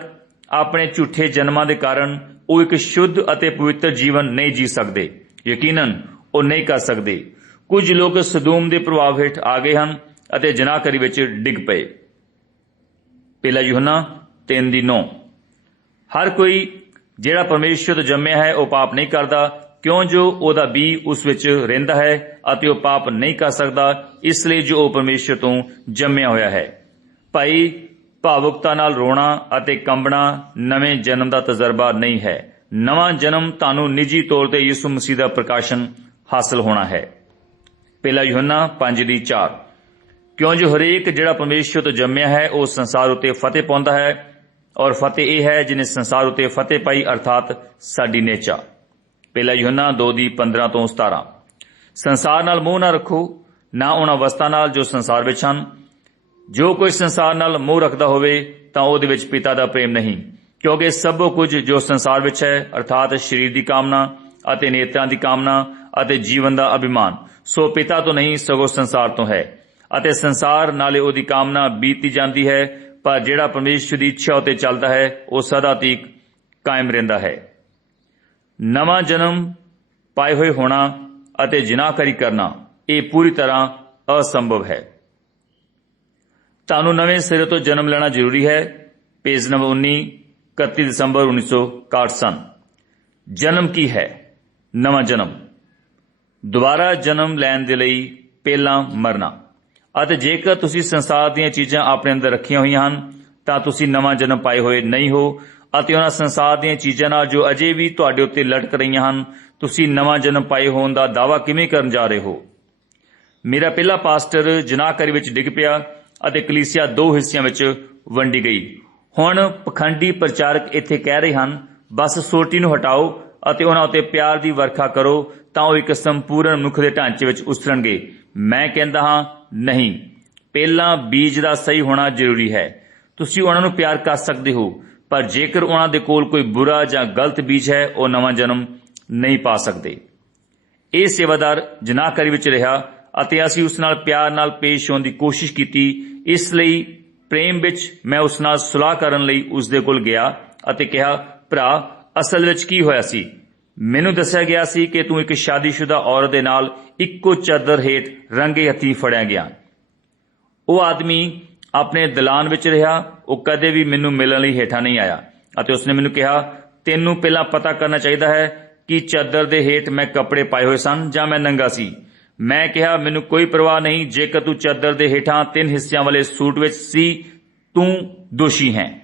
ਆਪਣੇ ਝੂਠੇ ਜਨਮਾਂ ਦੇ ਕਾਰਨ ਉਹ ਇੱਕ ਸ਼ੁੱਧ ਅਤੇ ਪਵਿੱਤਰ ਜੀਵਨ ਨਹੀਂ ਜੀ ਸਕਦੇ। ਯਕੀਨਨ, ਉਹ ਨਹੀਂ ਕਰ ਸਕਦੇ। ਕੁਝ ਲੋਕ ਸਦੂਮ ਦੇ ਪ੍ਰਭਾਵ ਹੇਠ ਆ ਗਏ ਹਨ ਅਤੇ ਜਨਾਹਕਰੀ ਵਿੱਚ ਡਿੱਗ ਪਏ। ਪਹਿਲਾ ਯੂਹੰਨਾ 3 ਦੀ 9 ਹਰ ਕੋਈ ਜਿਹੜਾ ਪਰਮੇਸ਼ਰ ਤੋਂ ਜੰਮਿਆ ਹੈ, ਉਹ ਪਾਪ ਨਹੀਂ ਕਰਦਾ, ਕਿਉਂ ਜੋ ਉਹਦਾ ਬੀ ਉਸ ਵਿੱਚ ਰਹਿੰਦਾ ਹੈ ਅਤੇ ਉਹ ਪਾਪ ਨਹੀਂ ਕਰ ਸਕਦਾ, ਇਸ ਲਈ ਜੋ ਉਹ ਪਰਮੇਸ਼ਰ ਤੋਂ ਜੰਮਿਆ ਹੋਇਆ ਹੈ। ਭਾਈ, ਭਾਵੁਕਤਾ ਨਾਲ ਰੋਣਾ ਅਤੇ ਕੰਬਣਾ ਨਵੇਂ ਜਨਮ ਦਾ ਤਜਰਬਾ ਨਹੀਂ ਹੈ। ਨਵਾਂ ਜਨਮ ਤੁਹਾਨੂੰ ਨਿੱਜੀ ਤੌਰ ਤੇ ਯਿਸੂ ਮਸੀਹ ਦਾ ਪ੍ਰਕਾਸ਼ਨ ਹਾਸਲ ਹੋਣਾ ਹੈ। ਪਹਿਲਾ ਯੋਹੰਨਾ 5 ਦੀ 4 ਕਿਉਂ ਜੋ ਹਰੇਕ ਜਿਹੜਾ ਪਰਮੇਸ਼ਰ ਤੋਂ ਜੰਮਿਆ ਹੈ, ਉਹ ਸੰਸਾਰ ਉਤੇ ਫਤਿਹ ਪਾਉਂਦਾ ਹੈ ਔਰ ਫਤਿਹ ਇਹ ਹੈ ਜਿਨੇ ਸੰਸਾਰ ਉਤੇ ਫਤਿਹ ਪਾਈ, ਅਰਥਾਤ ਸਾਡੀ ਨੇਚਾ। ਪਹਿਲਾ ਯੋਹੰਨਾ 2 ਦੀ 15 ਤੋਂ 17 ਸੰਸਾਰ ਨਾਲ ਮੋਹ ਨਾ ਰੱਖੋ, ਨਾ ਉਹਨਾਂ ਵਸਤਾਂ ਨਾਲ ਜੋ ਸੰਸਾਰ ਵਿੱਚ ਹਨ। ਜੋ ਕੋਈ ਸੰਸਾਰ ਨਾਲ ਮੋਹ ਰੱਖਦਾ ਹੋਵੇ, ਤਾਂ ਉਹਦੇ ਵਿੱਚ ਪਿਤਾ ਦਾ ਪ੍ਰੇਮ ਨਹੀਂ। ਕਿਉਂਕਿ ਸਭ ਕੁਝ ਜੋ ਸੰਸਾਰ ਵਿੱਚ ਹੈ, ਅਰਥਾਤ ਸਰੀਰ ਦੀ ਕਾਮਨਾ ਅਤੇ ਨੇਤਰਾਂ ਦੀ ਕਾਮਨਾ ਅਤੇ ਜੀਵਨ ਦਾ ਅਭਿਮਾਨ। ਸੋ ਪਿਤਾ ਤੋਂ ਨਹੀਂ, ਸਗੋਂ ਸੰਸਾਰ ਤੋਂ ਹੈ। ਅਤੇ ਸੰਸਾਰ ਨਾਲੇ ਉਹਦੀ ਕਾਮਨਾ ਬੀਤੀ ਜਾਂਦੀ ਹੈ, ਪਰ ਜਿਹੜਾ ਪਰਮੇਸ਼ਰ ਦੀ ਇੱਛਾ ਉਤੇ ਚੱਲਦਾ ਹੈ, ਉਹ ਸਦਾ ਤੀਕ ਕਾਇਮ ਰਹਿੰਦਾ ਹੈ। ਨਵਾਂ ਜਨਮ ਪਾਏ ਹੋਏ ਹੋਣਾ ਅਤੇ ਜਿਨਾਹਕਾਰੀ ਕਰਨਾ, ਇਹ ਪੂਰੀ ਤਰ੍ਹਾਂ ਅਸੰਭਵ ਹੈ। ਤੁਹਾਨੂੰ ਨਵੇਂ ਸਿਰੇ ਤੋਂ ਜਨਮ ਲੈਣਾ ਜ਼ਰੂਰੀ ਹੈ, ਪੇਜ ਨੰਬਰ 19 31 ਦਸੰਬਰ 1961 ਸਨ। ਜਨਮ ਕੀ ਹੈ? ਨਵਾਂ ਜਨਮ। ਦੁਬਾਰਾ ਜਨਮ ਲੈਣ ਦੇ ਲਈ ਪਹਿਲਾਂ ਮਰਨਾ। ਅਤੇ ਜੇਕਰ ਤੁਸੀਂ ਸੰਸਾਰ ਦੀਆਂ ਚੀਜ਼ਾਂ ਆਪਣੇ ਅੰਦਰ ਰੱਖੀਆਂ ਹੋਈਆਂ ਹਨ, ਤਾਂ ਤੁਸੀਂ ਨਵਾਂ ਜਨਮ ਪਾਏ ਹੋਏ ਨਹੀਂ ਹੋ। ਅਤੇ ਉਹਨਾਂ ਸੰਸਾਰ ਦੀਆਂ ਚੀਜ਼ਾਂ ਨਾਲ ਜੋ ਅਜੇ ਵੀ ਤੁਹਾਡੇ ਉੱਤੇ ਲਟਕ ਰਹੀਆਂ ਹਨ, ਤੁਸੀਂ ਨਵਾਂ ਜਨਮ ਪਾਏ ਹੋਣ ਦਾ ਦਾਅਵਾ ਕਿਵੇਂ ਕਰਨ ਜਾ ਰਹੇ ਹੋ? ਮੇਰਾ ਪਹਿਲਾ ਪਾਸਟਰ ਜਨਾਕਰੀ ਵਿੱਚ ਡਿੱਗ ਪਿਆ ਅਤੇ ਕਲੀਸਿਆ ਦੋ ਹਿੱਸਿਆਂ ਵਿੱਚ ਵੰਡੀ ਗਈ। ਹੁਣ ਪਖੰਡੀ ਪ੍ਰਚਾਰਕ ਇੱਥੇ ਕਹਿ ਰਹੇ ਹਨ, ਬਸ ਸੋਟੀ ਨੂੰ ਹਟਾਓ ਅਤੇ ਉਹਨਾਂ ਉੱਤੇ ਪਿਆਰ ਦੀ ਵਰਖਾ ਕਰੋ ਤਾਂ ਉਹ ਇੱਕ ਸੰਪੂਰਨ ਮਨੁੱਖ ਦੇ ਢਾਂਚੇ ਵਿੱਚ ਉਸਰਨਗੇ। ਮੈਂ ਕਹਿੰਦਾ ਹਾਂ, ਨਹੀਂ। ਪਹਿਲਾਂ ਬੀਜ ਦਾ ਸਹੀ ਹੋਣਾ ਜ਼ਰੂਰੀ ਹੈ। ਤੁਸੀਂ ਉਹਨਾਂ ਨੂੰ ਪਿਆਰ ਕਰ ਸਕਦੇ ਹੋ, ਪਰ ਜੇਕਰ ਉਹਨਾਂ ਦੇ ਕੋਲ ਕੋਈ ਬੁਰਾ ਜਾਂ ਗਲਤ ਬੀਜ ਹੈ, ਉਹ ਨਵਾਂ ਜਨਮ ਨਹੀਂ ਪਾ ਸਕਦੇ। ਇਹ ਸੇਵਾਦਾਰ ਜਨਾਕਰੀ ਵਿੱਚ ਰਿਹਾ ਅਤੇ ਅਸੀਂ ਉਸ ਨਾਲ ਪਿਆਰ ਨਾਲ ਪੇਸ਼ ਹੋਣ ਦੀ ਕੋਸ਼ਿਸ਼ ਕੀਤੀ। ਇਸ ਲਈ ਪ੍ਰੇਮ ਵਿੱਚ ਮੈਂ ਉਸ ਨਾਲ ਸੁਲਾਹ ਕਰਨ ਲਈ ਉਸ ਦੇ ਕੋਲ ਗਿਆ ਅਤੇ ਕਿਹਾ, ਭਰਾ, ਅਸਲ ਵਿੱਚ ਕੀ ਹੋਇਆ ਸੀ? ਮੈਨੂੰ ਦੱਸਿਆ ਗਿਆ ਸੀ ਕਿ ਤੂੰ ਇੱਕ ਸ਼ਾਦੀशुदा ਔਰਤ ਦੇ ਨਾਲ ਇੱਕੋ ਚਾਦਰ ਹੇਠ ਰੰਗੇ ਹੱਥੀ ਫੜਿਆ ਗਿਆ। ਉਹ ਆਦਮੀ ਆਪਣੇ ਦਲਾਨ ਵਿੱਚ ਰਿਹਾ, ਉਹ ਕਦੇ ਵੀ ਮੈਨੂੰ ਮਿਲਣ ਲਈ ਹੇਠਾਂ ਨਹੀਂ ਆਇਆ ਅਤੇ ਉਸਨੇ ਮੈਨੂੰ ਕਿਹਾ, ਤੈਨੂੰ ਪਹਿਲਾਂ ਪਤਾ ਕਰਨਾ ਚਾਹੀਦਾ ਹੈ ਕਿ ਚਾਦਰ ਦੇ ਹੇਠ ਮੈਂ ਕੱਪੜੇ ਪਾਏ ਹੋਏ ਸਨ ਜਾਂ ਮੈਂ ਨੰਗਾ ਸੀ। ਮੈਂ ਕਿਹਾ, ਮੈਨੂੰ ਕੋਈ ਪਰਵਾਹ ਨਹੀਂ, ਜੇਕਰ ਤੂੰ ਚਾਦਰ ਦੇ ਹੇਠਾਂ ਤਿੰਨ ਹਿੱਸਿਆਂ ਵਾਲੇ ਸੂਟ ਵਿੱਚ ਸੀ, ਤੂੰ ਦੋਸ਼ੀ ਹੈ।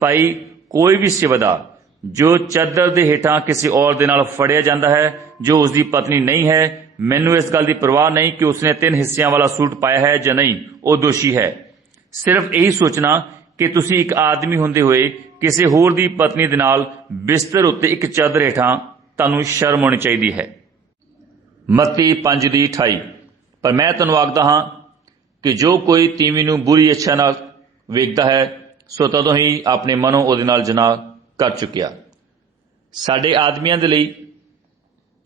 ਭਾਈ, ਕੋਈ ਵੀ ਸਿਵਦਾ ਜੋ ਚਾਦਰ ਦੇ ਹੇਠਾਂ ਕਿਸੇ ਔਰ ਦੇ ਨਾਲ ਫੜਿਆ ਜਾਂਦਾ ਹੈ, ਜੋ ਉਸ ਦੀ ਪਤਨੀ ਨਹੀਂ ਹੈ, ਮੈਨੂੰ ਇਸ ਗੱਲ ਦੀ ਪਰਵਾਹ ਨਹੀਂ ਕਿ ਉਸਨੇ ਤਿੰਨ ਹਿੱਸਿਆਂ ਵਾਲਾ ਸੂਟ ਪਾਇਆ ਹੈ ਜਾਂ ਨਹੀਂ, ਉਹ ਦੋਸ਼ੀ ਹੈ। ਸਿਰਫ ਇਹੀ ਸੋਚਣਾ ਕਿ ਤੁਸੀਂ ਇੱਕ ਆਦਮੀ ਹੁੰਦੇ ਹੋਏ ਕਿਸੇ ਹੋਰ ਦੀ ਪਤਨੀ ਦੇ ਨਾਲ ਬਿਸਤਰ ਉੱਤੇ ਇੱਕ ਚਾਦਰ ਹੇਠਾਂ ਤੁਹਾਨੂੰ ਸ਼ਰਮ ਹੋਣੀ ਚਾਹੀਦੀ ਹੈ। ਮੱਤੀ 5 ਦੀ 28 ਪਰ ਮੈਂ ਤੁਹਾਨੂੰ ਆਖਦਾ ਹਾਂ ਕਿ ਜੋ ਕੋਈ ਤੀਵੀ ਨੂੰ ਬੁਰੀ ਇੱਛਾ ਨਾਲ ਵੇਖਦਾ ਹੈ, ਸੋ ਤਦੋਂ ਹੀ ਆਪਣੇ ਮਨੋਂ ਉਹਦੇ ਨਾਲ ਜਨਾਹ ਕਰ ਚੁੱਕਿਆ। ਸਾਡੇ ਆਦਮੀਆਂ ਦੇ ਲਈ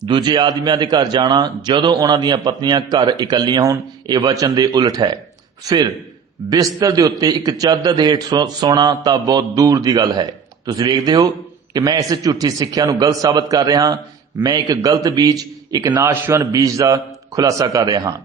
ਦੂਜੇ ਆਦਮੀਆਂ ਦੇ ਘਰ ਜਾਣਾ ਜਦੋਂ ਉਹਨਾਂ ਦੀਆਂ ਪਤਨੀਆਂ ਘਰ ਇਕੱਲੀਆਂ ਹੋਣ, ਇਹ ਵਚਨ ਦੇ ਉਲਟ ਹੈ। ਫਿਰ ਬਿਸਤਰ ਦੇ ਉੱਤੇ ਇੱਕ ਚਾਦਰ ਦੇ ਹੇਠ ਸੌ- ਸੌਣਾ ਤਾਂ ਬਹੁਤ ਦੂਰ ਦੀ ਗੱਲ ਹੈ। ਤੁਸੀਂ ਵੇਖਦੇ ਹੋ ਕਿ ਮੈਂ ਇਸ ਝੂਠੀ ਸਿੱਖਿਆ ਨੂੰ ਗਲਤ ਸਾਬਤ ਕਰ ਰਿਹਾ ਹਾਂ। ਮੈਂ ਇੱਕ ਗਲਤ ਬੀਜ, ਇੱਕ ਨਾਸ਼ਵਨ ਬੀਜ ਦਾ ਖੁਲਾਸਾ ਕਰ ਰਿਹਾ ਹਾਂ।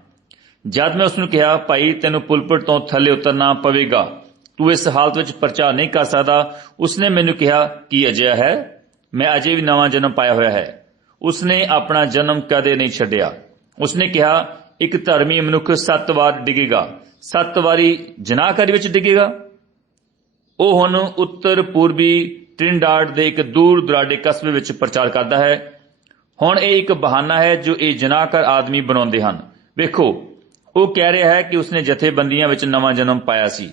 ਜਦ ਮੈਂ ਉਸ ਨੂੰ ਕਿਹਾ, ਭਾਈ, ਤੈਨੂੰ ਪੁਲਪਟ ਤੋਂ ਥੱਲੇ ਉਤਰਨਾ ਪਵੇਗਾ। ਤੂੰ ਇਸ ਹਾਲਤ ਵਿੱਚ ਪ੍ਰਚਾਰ ਨਹੀਂ ਕਰ ਸਕਦਾ। ਉਸਨੇ ਮੈਨੂੰ ਕਿਹਾ, ਕੀ ਅਜਿਹਾ ਹੈ? ਮੈਂ ਅਜੇ ਵੀ ਨਵਾਂ ਜਨਮ ਪਾਇਆ ਹੋਇਆ ਹੈ। ਉਸਨੇ ਆਪਣਾ ਜਨਮ ਕਦੇ ਨਹੀਂ ਛੱਡਿਆ। ਉਸਨੇ ਕਿਹਾ, ਇੱਕ ਧਰਮੀ ਮਨੁੱਖ ਸੱਤ ਵਾਰ ਡਿੱਗੇਗਾ। ਸੱਤ ਵਾਰੀ ਜਨਾਹਕਾਰੀ ਵਿੱਚ ਡਿੱਗੇਗਾ। ਉਹ ਹੁਣ ਉੱਤਰ ਪੂਰਬੀ ਟ੍ਰਿਨਡਾਡ ਦੇ ਇੱਕ ਦੂਰ ਦੁਰਾਡੇ ਕਸਬੇ ਵਿੱਚ ਪ੍ਰਚਾਰ ਕਰਦਾ ਹੈ। ਹੁਣ ਇਹ ਇੱਕ ਬਹਾਨਾ ਹੈ ਜੋ ਇਹ ਜਨਾਕਾਰ ਆਦਮੀ ਬਣਾਉਂਦੇ ਹਨ। ਵੇਖੋ, ਉਹ ਕਹਿ ਰਿਹਾ ਹੈ ਕਿ ਉਸਨੇ ਜਥੇਬੰਦੀਆਂ ਵਿੱਚ ਨਵਾਂ ਜਨਮ ਪਾਇਆ ਸੀ।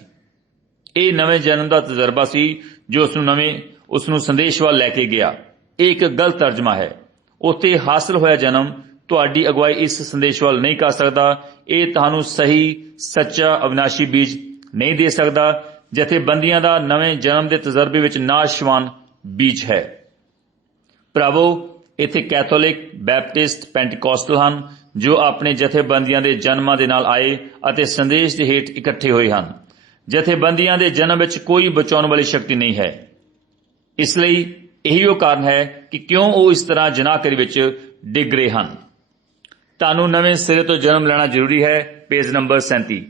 ਇਹ ਨਵੇਂ ਜਨਮ ਦਾ ਤਜਰਬਾ ਸੀ, ਜੋ ਉਸ ਨੂੰ ਨਵੇਂ ਉਸ ਨੂੰ ਸੰਦੇਸ਼ ਵੱਲ ਲੈ ਕੇ ਗਿਆ। ਇਹ ਇੱਕ ਗਲਤ ਤਰਜਮਾ ਹੈ। ਉੱਥੇ ਹਾਸਲ ਹੋਇਆ ਜਨਮ ਤੁਹਾਡੀ ਅਗਵਾਈ ਇਸ ਸੰਦੇਸ਼ ਵੱਲ ਨਹੀਂ ਕਰ ਸਕਦਾ। ਇਹ ਤੁਹਾਨੂੰ ਸਹੀ, ਸੱਚਾ, ਅਵਿਨਾਸ਼ੀ ਬੀਜ ਨਹੀਂ ਦੇ ਸਕਦਾ। ਜਥੇਬੰਦੀਆਂ ਦਾ ਨਵੇਂ ਜਨਮ ਦੇ ਤਜਰਬੇ ਵਿੱਚ ਨਾਸ਼ਵਾਨ ਬੀਜ ਹੈ। ਭਰਾਵੋ, ਇੱਥੇ ਕੈਥੋਲਿਕ, ਬੈਪਟਿਸਟ, ਪੈਂਟੀਕੋਸਟਲ ਹਨ, ਜੋ ਆਪਣੇ ਜਥੇਬੰਦੀਆਂ ਦੇ ਜਨਮਾਂ ਦੇ ਨਾਲ ਆਏ ਅਤੇ ਸੰਦੇਸ਼ ਦੇ ਹੇਠ ਇਕੱਠੇ ਹੋਏ ਹਨ। ਜਥੇਬੰਦੀਆਂ ਦੇ ਜਨਮ ਵਿੱਚ ਕੋਈ ਬਚਾਉਣ ਵਾਲੀ ਸ਼ਕਤੀ ਨਹੀਂ ਹੈ। ਇਸ ਲਈ ਇਹੀ ਉਹ ਕਾਰਨ ਹੈ ਕਿ ਕਿਉਂ ਉਹ ਇਸ ਤਰ੍ਹਾਂ ਜਨਾਕਰੀ ਵਿੱਚ ਡਿੱਗ ਰਹੇ ਹਨ। ਤੁਹਾਨੂੰ ਨਵੇਂ ਸਿਰੇ ਤੋਂ ਜਨਮ ਲੈਣਾ ਜ਼ਰੂਰੀ ਹੈ, ਪੇਜ ਨੰਬਰ 37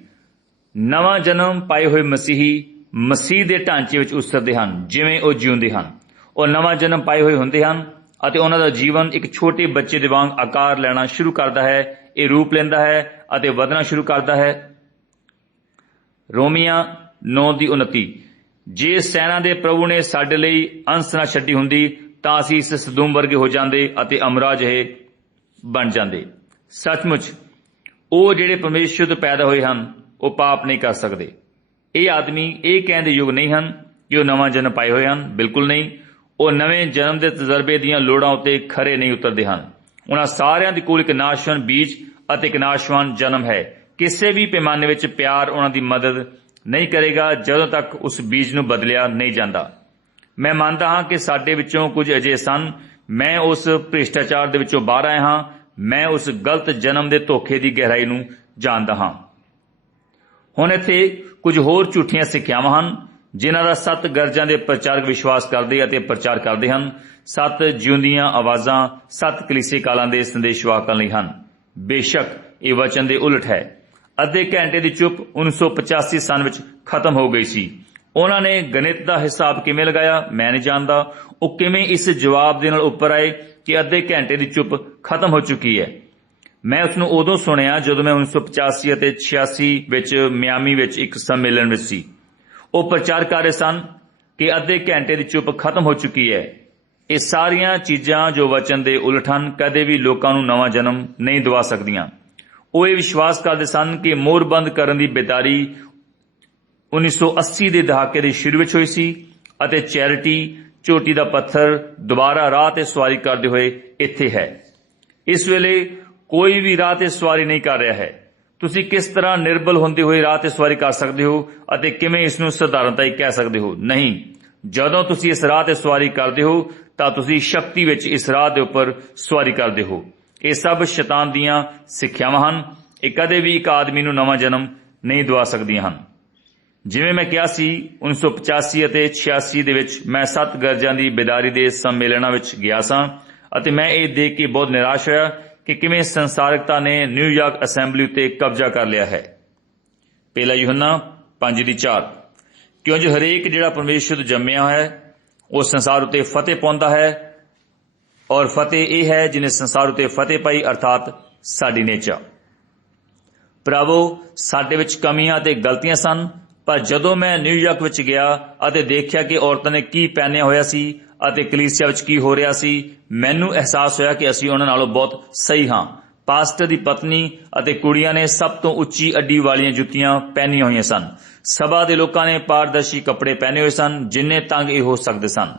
ਨਵਾਂ ਜਨਮ ਪਾਏ ਹੋਏ ਮਸੀਹੀ ਮਸੀਹ ਦੇ ਢਾਂਚੇ ਵਿੱਚ ਉਸਰਦੇ ਹਨ, ਜਿਵੇਂ ਉਹ ਜਿਉਂਦੇ ਹਨ। ਉਹ ਨਵਾਂ ਜਨਮ ਪਾਏ ਹੋਏ ਹੁੰਦੇ ਹਨ ਅਤੇ ਉਹਨਾਂ ਦਾ ਜੀਵਨ ਇੱਕ ਛੋਟੇ ਬੱਚੇ ਦੇ ਵਾਂਗ ਆਕਾਰ ਲੈਣਾ ਸ਼ੁਰੂ ਕਰਦਾ ਹੈ, ਇਹ ਰੂਪ ਲੈਂਦਾ ਹੈ ਅਤੇ ਵਧਣਾ ਸ਼ੁਰੂ ਕਰਦਾ ਹੈ। ਰੋਮੀਆਂ 9 ਦੀ 29 ਜੇ ਸੈਨਾ ਦੇ ਪ੍ਰਭੂ ਨੇ ਸਾਡੇ ਲਈ ਅੰਸ ਨਾ ਛੱਡੀ ਹੁੰਦੀ, ਤਾਂ ਅਸੀਂ ਇਸ ਸਦੂਮ ਵਰਗੇ ਹੋ ਜਾਂਦੇ ਅਤੇ ਅਮਰਾ ਜਿਹੇ ਬਣ ਜਾਂਦੇ। ਸੱਚਮੁੱਚ, ਉਹ ਜਿਹੜੇ ਪਰਮੇਸ਼ਰ ਤੋਂ ਪੈਦਾ ਹੋਏ ਹਨ, ਉਹ ਪਾਪ ਨਹੀਂ ਕਰ ਸਕਦੇ। ਇਹ ਆਦਮੀ ਇਹ ਕਹਿਣ ਦੇ ਯੋਗ ਨਹੀਂ ਹਨ ਕਿ ਉਹ ਨਵਾਂ ਜਨਮ ਪਾਏ ਹੋਏ ਹਨ। ਬਿਲਕੁਲ ਨਹੀਂ। ਉਹ ਨਵੇਂ ਜਨਮ ਦੇ ਤਜਰਬੇ ਦੀਆਂ ਲੋੜਾਂ ਉੱਤੇ ਖਰੇ ਨਹੀਂ ਉਤਰਦੇ ਹਨ। ਉਹਨਾਂ ਸਾਰਿਆਂ ਦੇ ਕੋਲ ਇੱਕ ਨਾਸ਼ਵਾਨ ਬੀਜ ਅਤੇ ਇੱਕ ਨਾਸ਼ਵਾਨ ਜਨਮ ਹੈ। ਕਿਸੇ ਵੀ ਪੈਮਾਨੇ ਵਿੱਚ ਪਿਆਰ ਉਹਨਾਂ ਦੀ ਮਦਦ ਨਹੀਂ ਕਰੇਗਾ, ਜਦੋਂ ਤੱਕ ਉਸ ਬੀਜ ਨੂੰ ਬਦਲਿਆ ਨਹੀਂ ਜਾਂਦਾ। ਮੈਂ ਮੰਨਦਾ ਹਾਂ ਕਿ ਸਾਡੇ ਵਿੱਚੋਂ ਕੁਝ ਅਜੇ ਸਨ। ਮੈਂ ਉਸ ਭ੍ਰਿਸ਼ਟਾਚਾਰ ਦੇ ਵਿੱਚੋਂ ਬਾਹਰ ਆਇਆ ਹਾਂ। ਮੈਂ ਉਸ ਗਲਤ ਜਨਮ ਦੇ ਧੋਖੇ ਦੀ ਗਹਿਰਾਈ ਨੂੰ ਜਾਣਦਾ ਹਾਂ। ਹੁਣ ਇੱਥੇ ਕੁਝ ਹੋਰ ਝੂਠੀਆਂ ਸਿੱਖਿਆਵਾਂ ਹਨ, ਜਿਨ੍ਹਾਂ ਦਾ ਸੱਤ ਗਰਜਾਂ ਦੇ ਪ੍ਰਚਾਰਕ ਵਿਸ਼ਵਾਸ ਕਰਦੇ ਅਤੇ ਪ੍ਰਚਾਰ ਕਰਦੇ ਹਨ। ਸੱਤ ਜਿਉਂਦੀਆਂ ਆਵਾਜ਼ਾਂ, ਸੱਤ ਕਲੀਸੇ ਕਾਲਾਂ ਦੇ ਸੰਦੇਸ਼ ਸੰਦੇਸ਼ਵਾਹਕਾਂ ਲਈ ਹਨ। ਬੇਸ਼ੱਕ ਇਹ ਵਚਨ ਦੇ ਉਲਟ ਹੈ। ਅੱਧੇ ਘੰਟੇ ਦੀ ਚੁੱਪ 1985 ਸਨ ਵਿੱਚ ਖਤਮ ਹੋ ਗਈ ਸੀ। ਉਹਨਾਂ ਨੇ ਗਣਿਤ ਦਾ ਹਿਸਾਬ ਕਿਵੇਂ ਲਗਾਇਆ, ਮੈਂ ਨਹੀਂ ਜਾਣਦਾ। ਉਹ ਕਿਵੇਂ ਇਸ ਜਵਾਬ ਦੇ ਨਾਲ ਉੱਪਰ ਆਏ ਕਿ ਅੱਧੇ ਘੰਟੇ ਦੀ ਚੁੱਪ ਖਤਮ ਹੋ ਚੁੱਕੀ ਹੈ। ਮੈਂ ਉਸ ਨੂੰ ਉਦੋਂ ਸੁਣਿਆ ਜਦੋਂ ਮੈਂ 1985 ਅਤੇ 86 ਵਿੱਚ ਮਿਆਮੀ ਵਿੱਚ ਇੱਕ ਸੰਮੇਲਨ ਵਿੱਚ ਸੀ। ਉਹ ਪ੍ਰਚਾਰ ਕਰ ਰਹੇ ਸਨ ਕਿ ਅੱਧੇ ਘੰਟੇ ਦੀ ਚੁੱਪ ਖਤਮ ਹੋ ਚੁੱਕੀ ਹੈ। ਇਹ ਸਾਰੀਆਂ ਚੀਜ਼ਾਂ ਜੋ ਵਚਨ ਦੇ ਉਲਟ ਹਨ, ਕਦੇ ਵੀ ਲੋਕਾਂ ਨੂੰ ਨਵਾਂ ਜਨਮ ਨਹੀਂ ਦਵਾ ਸਕਦੀਆਂ। ਉਹ ਇਹ ਵਿਸ਼ਵਾਸ ਕਰਦੇ ਸਨ ਕਿ ਮੋਰਬੰਦ ਕਰਨ ਦੀ ਬੇਦਾਰੀ 1980 ਦੇ ਦਹਾਕੇ ਦੇ ਸ਼ੁਰੂ ਵਿੱਚ ਹੋਈ ਸੀ ਅਤੇ ਚੈਰਿਟੀ ਚੋਟੀ ਦਾ ਪੱਥਰ ਦੁਬਾਰਾ ਰਾਹ ਤੇ ਸਵਾਰੀ ਕਰਦੇ ਹੋਏ ਇੱਥੇ ਹੈ। ਇਸ ਵੇਲੇ ਕੋਈ ਵੀ ਰਾਹ ਤੇ ਸਵਾਰੀ ਨਹੀਂ ਕਰ ਰਿਹਾ ਹੈ। ਤੁਸੀਂ ਕਿਸ ਤਰ੍ਹਾਂ ਨਿਰਬਲ ਹੁੰਦੇ ਹੋਏ ਰਾਹ ਤੇ ਸਵਾਰੀ ਕਰ ਸਕਦੇ ਹੋ ਅਤੇ ਕਿਵੇਂ ਇਸ ਨੂੰ ਸਧਾਰਨਤਾ ਹੀ ਕਹਿ ਸਕਦੇ ਹੋ? ਨਹੀਂ। ਜਦੋਂ ਤੁਸੀਂ ਇਸ ਰਾਹ ਤੇ ਸਵਾਰੀ ਕਰਦੇ ਹੋ, ਤਾਂ ਤੁਸੀਂ ਸ਼ਕਤੀ ਵਿੱਚ ਇਸ ਰਾਹ ਦੇ ਉੱਪਰ ਸਵਾਰੀ ਕਰਦੇ ਹੋ। ਇਹ ਸਭ ਸ਼ੈਤਾਨ ਦੀਆਂ ਸਿੱਖਿਆਵਾਂ ਹਨ। ਇਹ ਕਦੇ ਵੀ ਇੱਕ ਆਦਮੀ ਨੂੰ ਨਵਾਂ ਜਨਮ ਨਹੀਂ ਦਵਾ ਸਕਦੀਆਂ ਹਨ। ਜਿਵੇਂ ਮੈਂ ਕਿਹਾ ਸੀ 1985 ਅਤੇ 86 ਦੇ ਵਿੱਚ ਮੈਂ ਸੱਤ ਗਰਜਾਂ ਦੀ ਬੇਦਾਰੀ ਦੇ ਸੰਮੇਲਨਾਂ ਵਿੱਚ ਗਿਆ ਸਾਂ ਅਤੇ ਮੈਂ ਇਹ ਦੇਖ ਕੇ ਬਹੁਤ ਨਿਰਾਸ਼ ਹੋਇਆ ਕਿ ਕਿਵੇਂ ਸੰਸਾਰਿਕਤਾ ਨੇ ਨਿਊਯਾਰਕ ਅਸੈਂਬਲੀ ਉੱਤੇ ਕਬਜ਼ਾ ਕਰ ਲਿਆ ਹੈ। ਪਹਿਲਾ ਯੋਹੰਨਾ 5 ਦੀ 4 ਕਿਉਂ ਜੋ ਹਰੇਕ ਜਿਹੜਾ ਪਰਮੇਸ਼ਰ ਤੋਂ ਜੰਮਿਆ ਹੈ, ਉਹ ਸੰਸਾਰ ਉੱਤੇ ਫਤਿਹ ਪਾਉਂਦਾ ਹੈ ਔਰ ਫਤਿਹ ਇਹ ਹੈ ਜਿਨੇ ਸੰਸਾਰ ਉਤੇ ਫਤਿਹ ਪਾਈ, ਅਰਥਾਤ ਸਾਡੀ ਨੇਚਾ। ਪ੍ਰਭੂ ਸਾਡੇ ਵਿੱਚ ਕਮੀਆਂ ਤੇ ਗਲਤੀਆਂ ਸਨ, ਪਰ ਜਦੋਂ ਮੈਂ ਨਿਊਯਾਰਕ ਵਿੱਚ ਗਿਆ ਅਤੇ ਦੇਖਿਆ ਕਿ ਔਰਤਾਂ ਨੇ ਕੀ ਪਹਿਨਿਆ ਹੋਇਆ ਸੀ ਅਤੇ ਕਲੀਸਿਆ ਵਿੱਚ ਕੀ ਹੋ ਰਿਹਾ ਸੀ, ਮੈਨੂੰ ਅਹਿਸਾਸ ਹੋਇਆ ਕਿ ਅਸੀਂ ਉਹਨਾਂ ਨਾਲੋਂ ਬਹੁਤ ਸਹੀ ਹਾਂ। ਪਾਸਟਰ ਦੀ ਪਤਨੀ ਅਤੇ ਕੁੜੀਆਂ ਨੇ ਸਭ ਤੋਂ ਉੱਚੀ ਅੱਡੀ ਵਾਲੀਆਂ ਜੁੱਤੀਆਂ ਪਹਿਨੀਆਂ ਹੋਈਆਂ ਸਨ। ਸਭਾ ਦੇ ਲੋਕਾਂ ਨੇ ਪਾਰਦਰਸ਼ੀ ਕੱਪੜੇ ਪਹਿਨੇ ਹੋਏ ਸਨ, ਜਿੰਨੇ ਤੰਗ ਇਹ ਹੋ ਸਕਦੇ ਸਨ।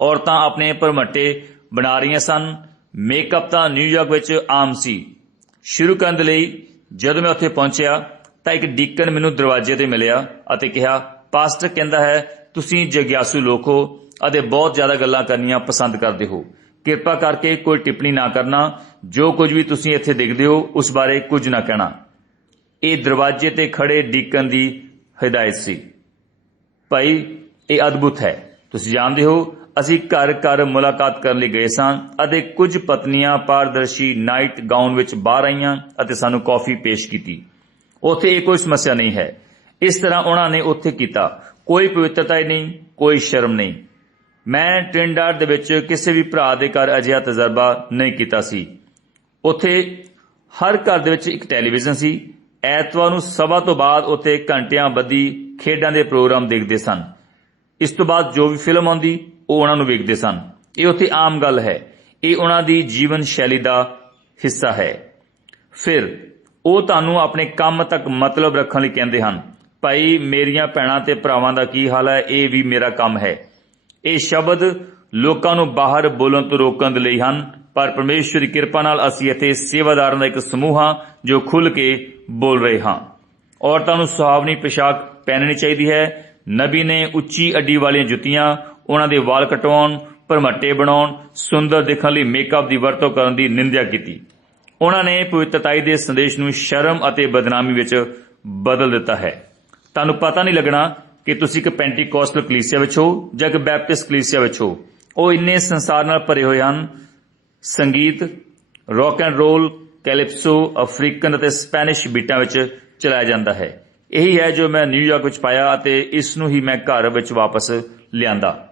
ਔਰਤਾਂ ਆਪਣੇ ਭਰਮੱਟੇ ਬਣਾ ਰਹੀਆਂ ਸਨ। ਮੇਕਅਪ ਤਾਂ ਨਿਊਯਾਰਕ ਵਿੱਚ ਆਮ ਸੀ। ਸ਼ੁਰੂ ਕਰਨ ਦੇ ਲਈ ਜਦੋਂ ਮੈਂ ਉੱਥੇ ਪਹੁੰਚਿਆ ਤਾਂ ਇੱਕ ਡੀਕਨ ਮੈਨੂੰ ਦਰਵਾਜ਼ੇ ਤੇ ਮਿਲਿਆ ਅਤੇ ਕਿਹਾ ਪਾਸਟਰ ਕਹਿੰਦਾ ਹੈ, ਤੁਸੀਂ ਜਗਿਆਸੂ ਲੋਕ ਹੋ ਅਤੇ ਬਹੁਤ ਜ਼ਿਆਦਾ ਗੱਲਾਂ ਕਰਨੀਆਂ ਪਸੰਦ ਕਰਦੇ ਹੋ। ਕਿਰਪਾ ਕਰਕੇ ਕੋਈ ਟਿੱਪਣੀ ਨਾ ਕਰਨਾ। ਜੋ ਕੁਝ ਵੀ ਤੁਸੀਂ ਇੱਥੇ ਦੇਖਦੇ ਹੋ, ਉਸ ਬਾਰੇ ਕੁਝ ਨਾ ਕਹਿਣਾ। ਇਹ ਦਰਵਾਜ਼ੇ ਤੇ ਖੜੇ ਡੀਕਨ ਦੀ ਹਦਾਇਤ ਸੀ। ਭਾਈ, ਇਹ ਅਦਭੁਤ ਹੈ। ਤੁਸੀਂ ਜਾਣਦੇ ਹੋ ਅਸੀਂ ਘਰ ਘਰ ਮੁਲਾਕਾਤ ਕਰਨ ਲਈ ਗਏ ਸਾਂ ਅਤੇ ਕੁਝ ਪਤਨੀਆਂ ਪਾਰਦਰਸ਼ੀ ਨਾਈਟ ਗਾਊਨ ਵਿੱਚ ਬਾਹਰ ਆਈਆਂ ਅਤੇ ਸਾਨੂੰ ਕੌਫੀ ਪੇਸ਼ ਕੀਤੀ। ਉੱਥੇ ਇਹ ਕੋਈ ਸਮੱਸਿਆ ਨਹੀਂ ਹੈ। ਇਸ ਤਰ੍ਹਾਂ ਉਹਨਾਂ ਨੇ ਉੱਥੇ ਕੀਤਾ। ਕੋਈ ਪਵਿੱਤਰਤਾ ਹੀ ਨਹੀਂ, ਕੋਈ ਸ਼ਰਮ ਨਹੀਂ। ਮੈਂ ਟ੍ਰਿੰਡਾਡ ਦੇ ਵਿੱਚ ਕਿਸੇ ਵੀ ਭਰਾ ਦੇ ਘਰ ਅਜਿਹਾ ਤਜਰਬਾ ਨਹੀਂ ਕੀਤਾ ਸੀ। ਉੱਥੇ ਹਰ ਘਰ ਦੇ ਵਿੱਚ ਇੱਕ ਟੈਲੀਵਿਜ਼ਨ ਸੀ। ਐਤਵਾਰ ਨੂੰ ਸਭਾ ਤੋਂ ਬਾਅਦ ਉੱਥੇ ਘੰਟਿਆਂ ਬੱਧੀ ਖੇਡਾਂ ਦੇ ਪ੍ਰੋਗਰਾਮ ਦੇਖਦੇ ਸਨ। ਇਸ ਤੋਂ ਬਾਅਦ ਜੋ ਵੀ ਫਿਲਮ ਆਉਂਦੀ ਉਹ ਉਹਨਾਂ ਨੂੰ ਵੇਖਦੇ ਸਨ। ਇਹ ਉੱਥੇ ਆਮ ਗੱਲ ਹੈ। ਇਹ ਉਹਨਾਂ ਦੀ ਜੀਵਨ ਸ਼ੈਲੀ ਦਾ ਹਿੱਸਾ ਹੈ। ਫਿਰ ਉਹ ਤੁਹਾਨੂੰ ਆਪਣੇ ਕੰਮ ਤੱਕ ਮਤਲਬ ਰੱਖਣ ਲਈ ਕਹਿੰਦੇ ਹਨ, ਭਾਈ, ਮੇਰੀਆਂ ਭੈਣਾਂ ਤੇ ਭਰਾਵਾਂ ਦਾ ਕੀ ਹਾਲ ਹੈ? ਇਹ ਵੀ ਮੇਰਾ ਕੰਮ ਹੈ। ਇਹ ਸ਼ਬਦ ਲੋਕਾਂ ਨੂੰ ਬਾਹਰ ਬੋਲਣ ਤੋਂ ਰੋਕਣ ਦੇ ਲਈ ਹਨ, ਪਰ ਪਰਮੇਸ਼ਵਰ ਦੀ ਕਿਰਪਾ ਨਾਲ ਅਸੀਂ ਇੱਥੇ ਸੇਵਾਦਾਰਾਂ ਦਾ ਇੱਕ ਸਮੂਹ ਹਾਂ, ਜੋ ਖੁੱਲ ਕੇ ਬੋਲ ਰਹੇ ਹਾਂ। ਔਰਤਾਂ ਨੂੰ ਸੁਹਾਵਣੀ ਪੋਸ਼ਾਕ ਪਹਿਨਣੀ ਚਾਹੀਦੀ ਹੈ। ਨਬੀ ਨੇ ਉੱਚੀ ਅੱਡੀ ਵਾਲੀਆਂ ਜੁੱਤੀਆਂ ਉਹਨਾਂ ਦੇ ਵਾਲ ਕਟਵਾਉਣ, ਭਰਮੱਟੇ ਬਣਾਉਣ, ਸੁੰਦਰ ਦਿਖਣ ਲਈ ਮੇਕਅਪ ਦੀ ਵਰਤੋਂ ਕਰਨ ਦੀ ਨਿੰਦਿਆ ਕੀਤੀ। ਉਹਨਾਂ ਨੇ ਪਵਿੱਤਰਤਾਈ ਦੇ ਸੰਦੇਸ਼ ਨੂੰ ਸ਼ਰਮ ਅਤੇ ਬਦਨਾਮੀ ਵਿੱਚ ਬਦਲ ਦਿੱਤਾ ਹੈ। ਤੁਹਾਨੂੰ ਪਤਾ ਨਹੀਂ ਲੱਗਣਾ ਕਿ ਤੁਸੀਂ ਇੱਕ ਪੈਂਟੀਕੋਸਟਲ ਕਲੀਸਿਆ ਵਿੱਚ ਹੋ ਜਾਂ ਇੱਕ ਬੈਪਟਿਸਟ ਕਲੀਸਿਆ ਵਿੱਚ ਹੋ। ਉਹ ਇੰਨੇ ਸੰਸਾਰ ਨਾਲ ਭਰੇ ਹੋਏ ਹਨ। ਸੰਗੀਤ rock and roll calypso African ਅਤੇ ਸਪੈਨਿਸ਼ ਬੀਟਾਂ ਵਿੱਚ ਚਲਾਇਆ ਜਾਂਦਾ ਹੈ। ਇਹੀ ਹੈ ਜੋ ਮੈਂ ਨਿਊਯਾਰਕ ਵਿੱਚ ਪਾਇਆ ਅਤੇ ਇਸ ਨੂੰ ਹੀ ਮੈਂ ਘਰ ਵਿੱਚ ਵਾਪਸ ਲਿਆਂਦਾ।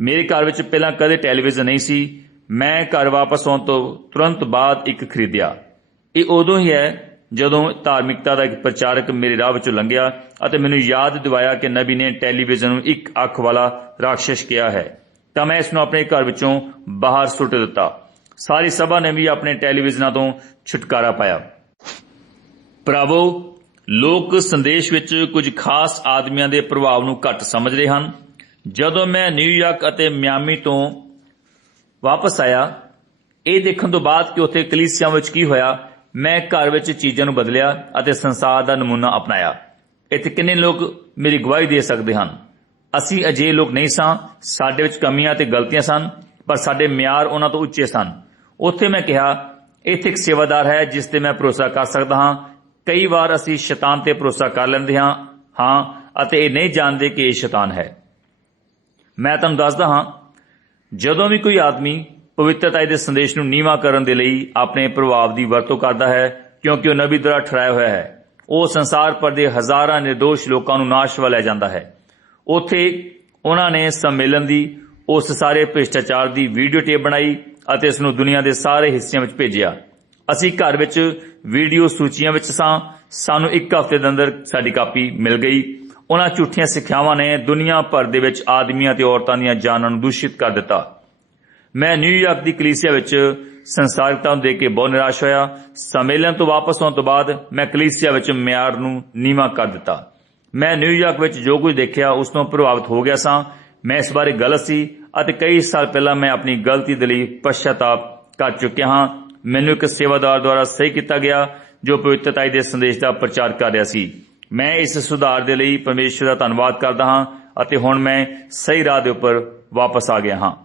ਮੇਰੇ ਘਰ ਵਿੱਚ ਪਹਿਲਾਂ ਕਦੇ ਟੈਲੀਵਿਜ਼ਨ ਨਹੀਂ ਸੀ। ਮੈਂ ਘਰ ਵਾਪਸ ਆਉਣ ਤੋਂ ਤੁਰੰਤ ਬਾਅਦ ਇੱਕ ਖਰੀਦਿਆ। ਇਹ ਉਦੋਂ ਹੀ ਹੈ ਜਦੋਂ ਧਾਰਮਿਕਤਾ ਦਾ ਇੱਕ ਪ੍ਰਚਾਰਕ ਮੇਰੇ ਰਾਹ ਵਿੱਚੋਂ ਲੰਘਿਆ ਅਤੇ ਮੈਨੂੰ ਯਾਦ ਦਿਵਾਇਆ ਕਿ ਨਬੀ ਨੇ ਟੈਲੀਵਿਜ਼ਨ ਨੂੰ ਇੱਕ ਅੱਖ ਵਾਲਾ ਰਾਖਸ਼ ਕਿਹਾ ਹੈ। ਤਾਂ ਮੈਂ ਇਸ ਨੂੰ ਆਪਣੇ ਘਰ ਵਿੱਚੋਂ ਬਾਹਰ ਸੁੱਟ ਦਿੱਤਾ। ਸਾਰੀ ਸਭਾ ਨੇ ਵੀ ਆਪਣੇ ਟੈਲੀਵਿਜ਼ਨਾਂ ਤੋਂ ਛੁਟਕਾਰਾ ਪਾਇਆ। ਭਰਾਵੋ, ਲੋਕ ਸੰਦੇਸ਼ ਵਿੱਚ ਕੁਝ ਖਾਸ ਆਦਮੀਆਂ ਦੇ ਪ੍ਰਭਾਵ ਨੂੰ ਘੱਟ ਸਮਝਦੇ ਹਨ। ਜਦੋਂ ਮੈਂ ਨਿਊਯਾਰਕ ਅਤੇ ਮਿਆਮੀ ਤੋਂ ਵਾਪਸ ਆਇਆ, ਇਹ ਦੇਖਣ ਤੋਂ ਬਾਅਦ ਕਿ ਉੱਥੇ ਕਲੀਸਿਆ ਵਿੱਚ ਕੀ ਹੋਇਆ, ਮੈਂ ਘਰ ਵਿੱਚ ਚੀਜ਼ਾਂ ਨੂੰ ਬਦਲਿਆ ਅਤੇ ਸੰਸਾਰ ਦਾ ਨਮੂਨਾ ਅਪਣਾਇਆ। ਇੱਥੇ ਕਿੰਨੇ ਲੋਕ ਮੇਰੀ ਗਵਾਹੀ ਦੇ ਸਕਦੇ ਹਨ? ਅਸੀਂ ਅਜੇ ਲੋਕ ਨਹੀਂ ਸਾਂ। ਸਾਡੇ ਵਿੱਚ ਕਮੀਆਂ ਤੇ ਗਲਤੀਆਂ ਸਨ, ਪਰ ਸਾਡੇ ਮਿਆਰ ਉਹਨਾਂ ਤੋਂ ਉੱਚੇ ਸਨ। ਉੱਥੇ ਮੈਂ ਕਿਹਾ, ਇੱਥੇ ਇੱਕ ਸੇਵਾਦਾਰ ਹੈ ਜਿਸ ਤੇ ਮੈਂ ਭਰੋਸਾ ਕਰ ਸਕਦਾ ਹਾਂ। ਕਈ ਵਾਰ ਅਸੀਂ ਸ਼ੈਤਾਨ ਤੇ ਭਰੋਸਾ ਕਰ ਲੈਂਦੇ ਹਾਂ ਹਾਂ, ਅਤੇ ਇਹ ਨਹੀਂ ਜਾਣਦੇ ਕਿ ਇਹ ਸ਼ੈਤਾਨ ਹੈ। ਮੈਂ ਤੁਹਾਨੂੰ ਦੱਸਦਾ ਹਾਂ, ਜਦੋਂ ਵੀ ਕੋਈ ਆਦਮੀ ਪਵਿੱਤਰਤਾ ਦੇ ਸੰਦੇਸ਼ ਨੂੰ ਨੀਵਾ ਕਰਨ ਦੇ ਲਈ ਆਪਣੇ ਪ੍ਰਭਾਵ ਦੀ ਵਰਤੋਂ ਕਰਦਾ ਹੈ, ਕਿਉਂਕਿ ਉਹ ਨਬੀ ਦੁਆਰਾ ਠਹਿਰਾਇਆ ਹੋਇਆ ਹੈ, ਉਹ ਸੰਸਾਰ ਪਰ ਦੇ ਹਜ਼ਾਰਾਂ નિર્ਦੋਸ਼ ਲੋਕਾਂ ਨੂੰ ਨਾਸ਼ ਵੱਲ ਲੈ ਜਾਂਦਾ ਹੈ। ਉੱਥੇ ਉਹਨਾਂ ਨੇ ਸੰਮੇਲਨ ਦੀ, ਉਸ ਸਾਰੇ ਭ੍ਰਿਸ਼ਟਾਚਾਰ ਦੀ ਵੀਡੀਓ ਟੇਪ ਬਣਾਈ ਅਤੇ ਇਸ ਨੂੰ ਦੁਨੀਆ ਦੇ ਸਾਰੇ ਹਿੱਸਿਆਂ ਵਿੱਚ ਭੇਜਿਆ। ਅਸੀਂ ਘਰ ਵਿੱਚ ਵੀਡੀਓ ਸੂਚੀਆਂ ਵਿੱਚ ਸਾਂ, ਸਾਨੂੰ ਇੱਕ ਹਫ਼ਤੇ ਦੇ ਅੰਦਰ ਸਾਡੀ ਕਾਪੀ ਮਿਲ ਗਈ। ਉਹਨਾਂ ਝੂਠੀਆਂ ਸਿੱਖਿਆਵਾਂ ਨੇ ਦੁਨੀਆ ਭਰ ਦੇ ਵਿੱਚ ਆਦਮੀਆਂ ਤੇ ਔਰਤਾਂ ਦੀਆਂ ਜਾਨਾਂ ਨੂੰ ਦੂਸ਼ਿਤ ਕਰ ਦਿੱਤਾ। ਮੈਂ ਨਿਊਯਾਰਕ ਦੀ ਕਲੀਸਿਆ ਵਿੱਚ ਸੰਸਾਰਿਕਤਾ ਨੂੰ ਦੇਖ ਕੇ ਬਹੁਤ ਨਿਰਾਸ਼ ਹੋਇਆ। ਸੰਮੇਲਨ ਤੋਂ ਵਾਪਸ ਆਉਣ ਤੋਂ ਬਾਅਦ ਮੈਂ ਕਲੀਸਿਆ ਵਿੱਚ ਮਿਆਰ ਨੂੰ ਨੀਵਾ ਕਰ ਦਿੱਤਾ। ਮੈਂ ਨਿਊਯਾਰਕ ਵਿੱਚ ਜੋ ਕੁਝ ਦੇਖਿਆ, ਉਸ ਤੋਂ ਪ੍ਰਭਾਵਿਤ ਹੋ ਗਿਆ ਸਾਂ। ਮੈਂ ਇਸ ਬਾਰੇ ਗਲਤ ਸੀ ਅਤੇ ਕਈ ਸਾਲ ਪਹਿਲਾਂ ਮੈਂ ਆਪਣੀ ਗਲਤੀ ਦੇ ਲਈ ਪਛਤਾਪ ਕਰ ਚੁੱਕਿਆ ਹਾਂ। ਮੈਨੂੰ ਇੱਕ ਸੇਵਾਦਾਰ ਦੁਆਰਾ ਸਹੀ ਕੀਤਾ ਗਿਆ, ਜੋ ਪਵਿੱਤਰਤਾ ਦੇ ਸੰਦੇਸ਼ ਦਾ ਪ੍ਰਚਾਰ ਕਰ ਰਿਹਾ ਸੀ। ਮੈਂ ਇਸ ਸੁਧਾਰ ਦੇ ਲਈ ਪਰਮੇਸ਼ਰ ਦਾ ਧੰਨਵਾਦ ਕਰਦਾ ਹਾਂ ਅਤੇ ਹੁਣ ਮੈਂ ਸਹੀ ਰਾਹ ਦੇ ਉੱਪਰ ਵਾਪਸ ਆ ਗਿਆ ਹਾਂ।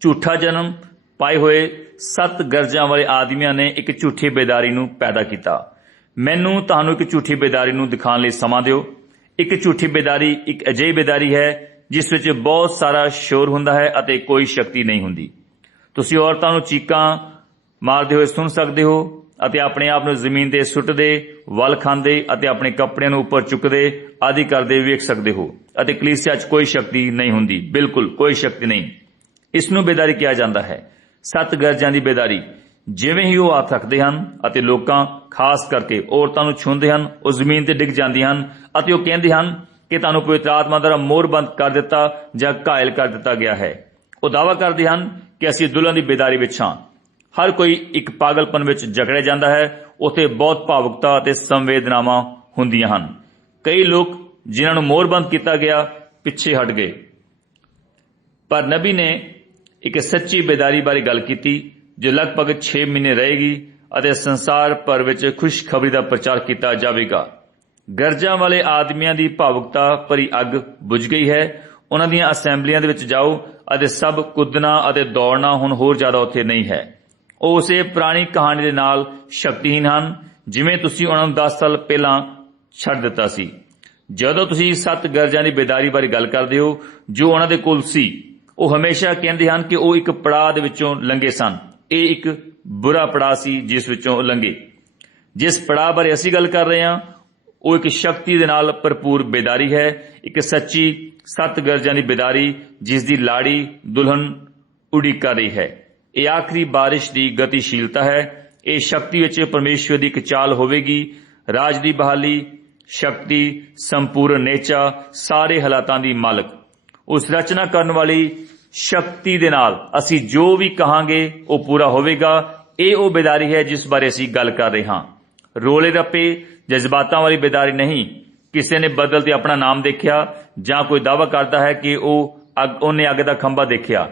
ਝੂਠਾ ਜਨਮ ਪਾਏ ਹੋਏ ਸੱਤ ਗਰਜਾਂ ਵਾਲੇ ਆਦਮੀਆਂ ਨੇ ਇੱਕ ਝੂਠੀ ਬੇਦਾਰੀ ਨੂੰ ਪੈਦਾ ਕੀਤਾ। ਮੈਨੂੰ ਤੁਹਾਨੂੰ ਇੱਕ ਝੂਠੀ ਬੇਦਾਰੀ ਨੂੰ ਦਿਖਾਉਣ ਲਈ ਸਮਾਂ ਦਿਓ। ਇੱਕ ਝੂਠੀ ਬੇਦਾਰੀ ਇੱਕ ਅਜਿਹੀ ਬੇਦਾਰੀ ਹੈ ਜਿਸ ਵਿੱਚ ਬਹੁਤ ਸਾਰਾ ਸ਼ੋਰ ਹੁੰਦਾ ਹੈ ਅਤੇ ਕੋਈ ਸ਼ਕਤੀ ਨਹੀਂ ਹੁੰਦੀ। ਤੁਸੀਂ ਔਰਤਾਂ ਨੂੰ ਚੀਕਾਂ ਮਾਰਦੇ ਹੋਏ ਸੁਣ ਸਕਦੇ ਹੋ ਅਤੇ ਆਪਣੇ ਆਪ ਨੂੰ ਜ਼ਮੀਨ ਤੇ ਸੁੱਟਦੇ, ਵੱਲ ਖਾਂਦੇ ਅਤੇ ਆਪਣੇ ਕੱਪੜਿਆਂ ਨੂੰ ਉੱਪਰ ਚੁੱਕਦੇ ਆਦਿ ਕਰਦੇ ਵੇਖ ਸਕਦੇ ਹੋ। ਅਤੇ ਕਲੀਸਿਆ 'ਚ ਕੋਈ ਸ਼ਕਤੀ ਨਹੀਂ ਹੁੰਦੀ। ਬਿਲਕੁਲ ਕੋਈ ਸ਼ਕਤੀ ਨਹੀਂ। ਇਸ ਨੂੰ ਬੇਦਾਰੀ ਕਿਹਾ ਜਾਂਦਾ ਹੈ। ਸੱਤ ਗਰਜਾਂ ਦੀ ਬੇਦਾਰੀ। ਜਿਵੇਂ ਹੀ ਉਹ ਹੱਥ ਰੱਖਦੇ ਹਨ ਅਤੇ ਲੋਕਾਂ, ਖਾਸ ਕਰਕੇ ਔਰਤਾਂ ਨੂੰ ਛੂੰਹਦੇ ਹਨ, ਉਹ ਜ਼ਮੀਨ ਤੇ ਡਿੱਗ ਜਾਂਦੀਆਂ ਹਨ ਅਤੇ ਉਹ ਕਹਿੰਦੇ ਹਨ ਕਿ ਤੁਹਾਨੂੰ ਪਵਿੱਤਰ ਆਤਮਾ ਦੁਆਰਾ ਮੋਰਬੰਦ ਕਰ ਦਿੱਤਾ ਜਾਂ ਘਾਇਲ ਕਰ ਦਿੱਤਾ ਗਿਆ ਹੈ। ਉਹ ਦਾਅਵਾ ਕਰਦੇ ਹਨ ਕਿ ਅਸੀਂ ਦੁਲਹਨ ਦੀ ਬੇਦਾਰੀ ਵਿੱਚ ਹਾਂ। ਹਰ ਕੋਈ ਇੱਕ ਪਾਗਲਪਨ ਵਿੱਚ ਜਕੜਿਆ ਜਾਂਦਾ ਹੈ, ਉੱਥੇ ਬਹੁਤ ਭਾਵੁਕਤਾ ਅਤੇ ਸੰਵੇਦਨਾਵਾਂ ਹੁੰਦੀਆਂ ਹਨ। ਕਈ ਲੋਕ ਜਿਨ੍ਹਾਂ ਨੂੰ ਮੋਰਬੰਦ ਕੀਤਾ ਗਿਆ, ਪਿੱਛੇ ਹਟ ਗਏ। ਪਰ ਨਬੀ ਨੇ ਇੱਕ ਸੱਚੀ ਬੇਦਾਰੀ ਬਾਰੇ ਗੱਲ ਕੀਤੀ, ਜੋ ਲਗਭਗ 6 ਮਹੀਨੇ ਰਹੇਗੀ ਅਤੇ ਸੰਸਾਰ ਭਰ ਵਿੱਚ ਖੁਸ਼ਖਬਰੀ ਦਾ ਪ੍ਰਚਾਰ ਕੀਤਾ ਜਾਵੇਗਾ। ਗਰਜਾਂ ਵਾਲੇ ਆਦਮੀਆਂ ਦੀ ਭਾਵੁਕਤਾ ਭਰੀ ਅੱਗ ਬੁਝ ਗਈ ਹੈ। ਉਹਨਾਂ ਦੀਆਂ ਅਸੈਂਬਲੀਆਂ ਦੇ ਵਿੱਚ ਜਾਓ ਅਤੇ ਸਭ ਕੁੱਦਣਾ ਅਤੇ ਦੌੜਨਾ ਹੁਣ ਹੋਰ ਜ਼ਿਆਦਾ ਉੱਥੇ ਨਹੀਂ ਹੈ। ਉਹ ਉਸੇ ਪੁਰਾਣੀ ਕਹਾਣੀ ਦੇ ਨਾਲ ਸ਼ਕਤੀਹੀਨ ਹਨ, ਜਿਵੇਂ ਤੁਸੀਂ ਉਹਨਾਂ ਨੂੰ 10 ਸਾਲ ਪਹਿਲਾਂ ਛੱਡ ਦਿੱਤਾ ਸੀ। ਜਦੋਂ ਤੁਸੀਂ ਸੱਤ ਗਰਜਾਂ ਦੀ ਬੇਦਾਰੀ ਬਾਰੇ ਗੱਲ ਕਰਦੇ ਹੋ, ਜੋ ਉਹਨਾਂ ਦੇ ਕੋਲ ਸੀ, ਉਹ ਹਮੇਸ਼ਾ ਕਹਿੰਦੇ ਹਨ ਕਿ ਉਹ ਇੱਕ ਪੜਾਅ ਦੇ ਵਿੱਚੋਂ ਲੰਘੇ ਸਨ। ਇਹ ਇੱਕ ਬੁਰਾ ਪੜਾਅ ਸੀ ਜਿਸ ਵਿੱਚੋਂ ਲੰਘੇ। ਜਿਸ ਪੜਾਅ ਬਾਰੇ ਅਸੀਂ ਗੱਲ ਕਰ ਰਹੇ ਹਾਂ, ਉਹ ਇੱਕ ਸ਼ਕਤੀ ਦੇ ਨਾਲ ਭਰਪੂਰ ਬੇਦਾਰੀ ਹੈ। ਇੱਕ ਸੱਚੀ ਸੱਤ ਗਰਜਾਂ ਦੀ ਬੇਦਾਰੀ, ਜਿਸ ਦੀ ਲਾੜੀ ਦੁਲਹਨ ਉਡੀਕ ਕਰ ਰਹੀ ਹੈ। ਇਹ ਆਖਰੀ ਬਾਰਿਸ਼ ਦੀ ਗਤੀਸ਼ੀਲਤਾ ਹੈ। ਇਹ ਸ਼ਕਤੀ ਵਿੱਚ ਪਰਮੇਸ਼ਵਰ ਦੀ ਇੱਕ ਚਾਲ ਹੋਵੇਗੀ। ਰਾਜ ਦੀ ਬਹਾਲੀ, ਸ਼ਕਤੀ, ਸੰਪੂਰਨ ਨੇਚਾ, ਸਾਰੇ ਹਾਲਾਤਾਂ ਦੀ ਮਾਲਕ। ਉਸ ਰਚਨਾ ਕਰਨ ਵਾਲੀ ਸ਼ਕਤੀ ਦੇ ਨਾਲ ਅਸੀਂ ਜੋ ਵੀ ਕਹਾਂਗੇ, ਉਹ ਪੂਰਾ ਹੋਵੇਗਾ। ਇਹ ਉਹ ਬੇਦਾਰੀ ਹੈ ਜਿਸ ਬਾਰੇ ਅਸੀਂ ਗੱਲ ਕਰ ਰਹੇ ਹਾਂ। ਰੋਲੇ ਰੱਪੇ, ਜਜ਼ਬਾਤਾਂ ਵਾਲੀ ਬੇਦਾਰੀ ਨਹੀਂ। ਕਿਸੇ ਨੇ ਬਦਲ ਤੇ ਆਪਣਾ ਨਾਮ ਦੇਖਿਆ ਜਾਂ ਕੋਈ ਦਾਅਵਾ ਕਰਦਾ ਹੈ ਕਿ ਉਹ ਅੱਗ ਉਹਨੇ ਅੱਗ ਦਾ ਖੰਭਾ ਦੇਖਿਆ।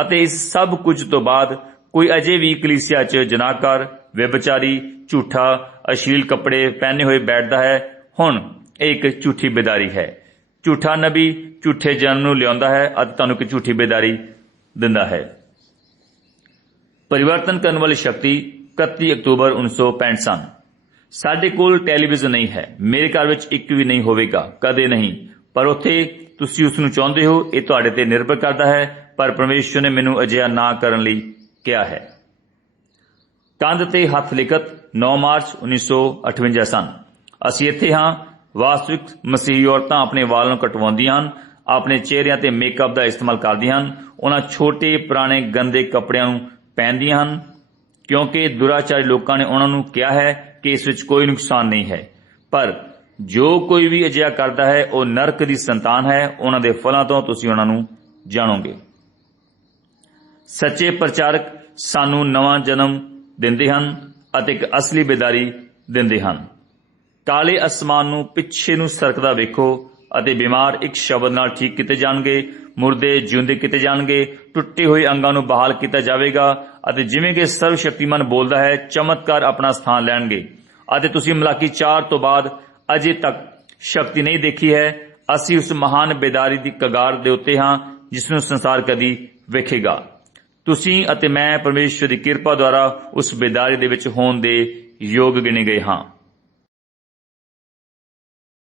ਅਤੇ ਇਸ ਸਭ ਕੁਝ ਤੋਂ ਬਾਅਦ ਕੋਈ ਅਜੇ ਵੀ ਕਲੀਸਿਆ 'ਚ ਜਨਾਕਾਰ ਵਿਭਚਾਰੀ ਝੂਠਾ, ਅਸ਼ਲੀਲ ਕੱਪੜੇ ਪਹਿਨੇ ਹੋਏ ਬੈਠਦਾ ਹੈ, ਹੁਣ ਇਹ ਇੱਕ ਝੂਠੀ ਬੇਦਾਰੀ ਹੈ। ਝੂਠਾ ਨਬੀ ਝੂਠੇ ਜਨਮ ਨੂੰ ਲਿਆਉਂਦਾ ਹੈ ਅਤੇ ਤੁਹਾਨੂੰ ਇੱਕ ਝੂਠੀ ਬੇਦਾਰੀ ਦਿੰਦਾ ਹੈ। ਪਰਿਵਰਤਨ ਕਰਨ ਵਾਲੀ ਸ਼ਕਤੀ 31 ਅਕਤੂਬਰ 1965 ਸਨ। ਸਾਡੇ ਕੋਲ ਟੈਲੀਵਿਜ਼ਨ ਨਹੀਂ ਹੈ। ਮੇਰੇ ਘਰ ਵਿੱਚ ਇੱਕ ਵੀ ਨਹੀਂ ਹੋਵੇਗਾ। ਕਦੇ ਨਹੀਂ। ਪਰ ਉੱਥੇ ਤੁਸੀਂ ਉਸ ਨੂੰ ਚਾਹੁੰਦੇ ਹੋ, ਇਹ ਤੁਹਾਡੇ ਤੇ ਨਿਰਭਰ ਕਰਦਾ ਹੈ। ਪਰ ਪਰਮੇਸ਼ਰ ਨੇ ਮੈਨੂੰ ਅਜਿਹਾ ਨਾ ਕਰਨ ਲਈ ਕਿਹਾ ਹੈ। ਕੰਧ ਤੇ ਹੱਥ ਲਿਖਤ 9 ਮਾਰਚ 1958 ਸਨ। ਅਸੀਂ ਇੱਥੇ ਹਾਂ, ਵਾਸਤਵਿਕ ਮਸੀਹੀ ਔਰਤਾਂ ਆਪਣੇ ਵਾਲ ਨੂੰ ਕਟਵਾਉਂਦੀਆਂ ਹਨ, ਆਪਣੇ ਚਿਹਰਿਆਂ ਤੇ ਮੇਕਅਪ ਦਾ ਇਸਤੇਮਾਲ ਕਰਦੀਆਂ ਹਨ, ਉਹਨਾਂ ਛੋਟੇ ਪੁਰਾਣੇ ਗੰਦੇ ਕੱਪੜਿਆਂ ਨੂੰ ਪਹਿਨਦੀਆਂ ਹਨ, ਕਿਉਂਕਿ ਦੁਰਾਚਾਰੀ ਲੋਕਾਂ ਨੇ ਉਹਨਾਂ ਨੂੰ ਕਿਹਾ ਹੈ ਕਿ ਇਸ ਵਿੱਚ ਕੋਈ ਨੁਕਸਾਨ ਨਹੀਂ ਹੈ। ਪਰ ਜੋ ਕੋਈ ਵੀ ਅਜਿਹਾ ਕਰਦਾ ਹੈ, ਉਹ ਨਰਕ ਦੀ ਸੰਤਾਨ ਹੈ, ਉਹਨਾਂ ਦੇ ਫਲਾਂ ਤੋਂ ਤੁਸੀਂ ਉਹਨਾਂ ਨੂੰ ਜਾਣੋਗੇ। ਸੱਚੇ ਪ੍ਰਚਾਰਕ ਸਾਨੂੰ ਨਵਾਂ ਜਨਮ ਦਿੰਦੇ ਹਨ ਅਤੇ ਇੱਕ ਅਸਲੀ ਬੇਦਾਰੀ ਦਿੰਦੇ ਹਨ। ਕਾਲੇ ਅਸਮਾਨ ਨੂੰ ਪਿੱਛੇ ਨੂੰ ਸਰਕਦਾ ਵੇਖੋ ਅਤੇ ਬਿਮਾਰ ਇੱਕ ਸ਼ਬਦ ਨਾਲ ਠੀਕ ਕੀਤੇ ਜਾਣਗੇ, ਮੁਰਦੇ ਜਿਉਂਦੇ ਕੀਤੇ ਜਾਣਗੇ, ਟੁੱਟੇ ਹੋਏ ਅੰਗਾਂ ਨੂੰ ਬਹਾਲ ਕੀਤਾ ਜਾਵੇਗਾ ਅਤੇ ਜਿਵੇਂ ਕਿ ਸਰਵ ਸ਼ਕਤੀਮਾਨ ਬੋਲਦਾ ਹੈ, ਚਮਤਕਾਰ ਆਪਣਾ ਸਥਾਨ ਲੈਣਗੇ। ਅਤੇ ਤੁਸੀਂ ਮਲਾਕੀ 4 ਤੋਂ ਬਾਅਦ ਅਜੇ ਤੱਕ ਸ਼ਕਤੀ ਨਹੀਂ ਦੇਖੀ ਹੈ, ਅਸੀਂ ਉਸ ਮਹਾਨ ਬੇਦਾਰੀ ਦੀ ਕਗਾਰ ਦੇ ਉੱਤੇ ਹਾਂ, ਜਿਸ ਨੂੰ ਸੰਸਾਰ ਕਦੀ ਵੇਖੇਗਾ। ਤੁਸੀਂ ਅਤੇ ਮੈਂ ਪਰਮੇਸ਼ਵਰ ਦੀ ਕਿਰਪਾ ਦੁਆਰਾ ਉਸ ਬੇਦਾਰੀ ਦੇ ਵਿੱਚ ਹੋਣ ਦੇ ਯੋਗ ਗਿਣੇ ਗਏ ਹਾਂ।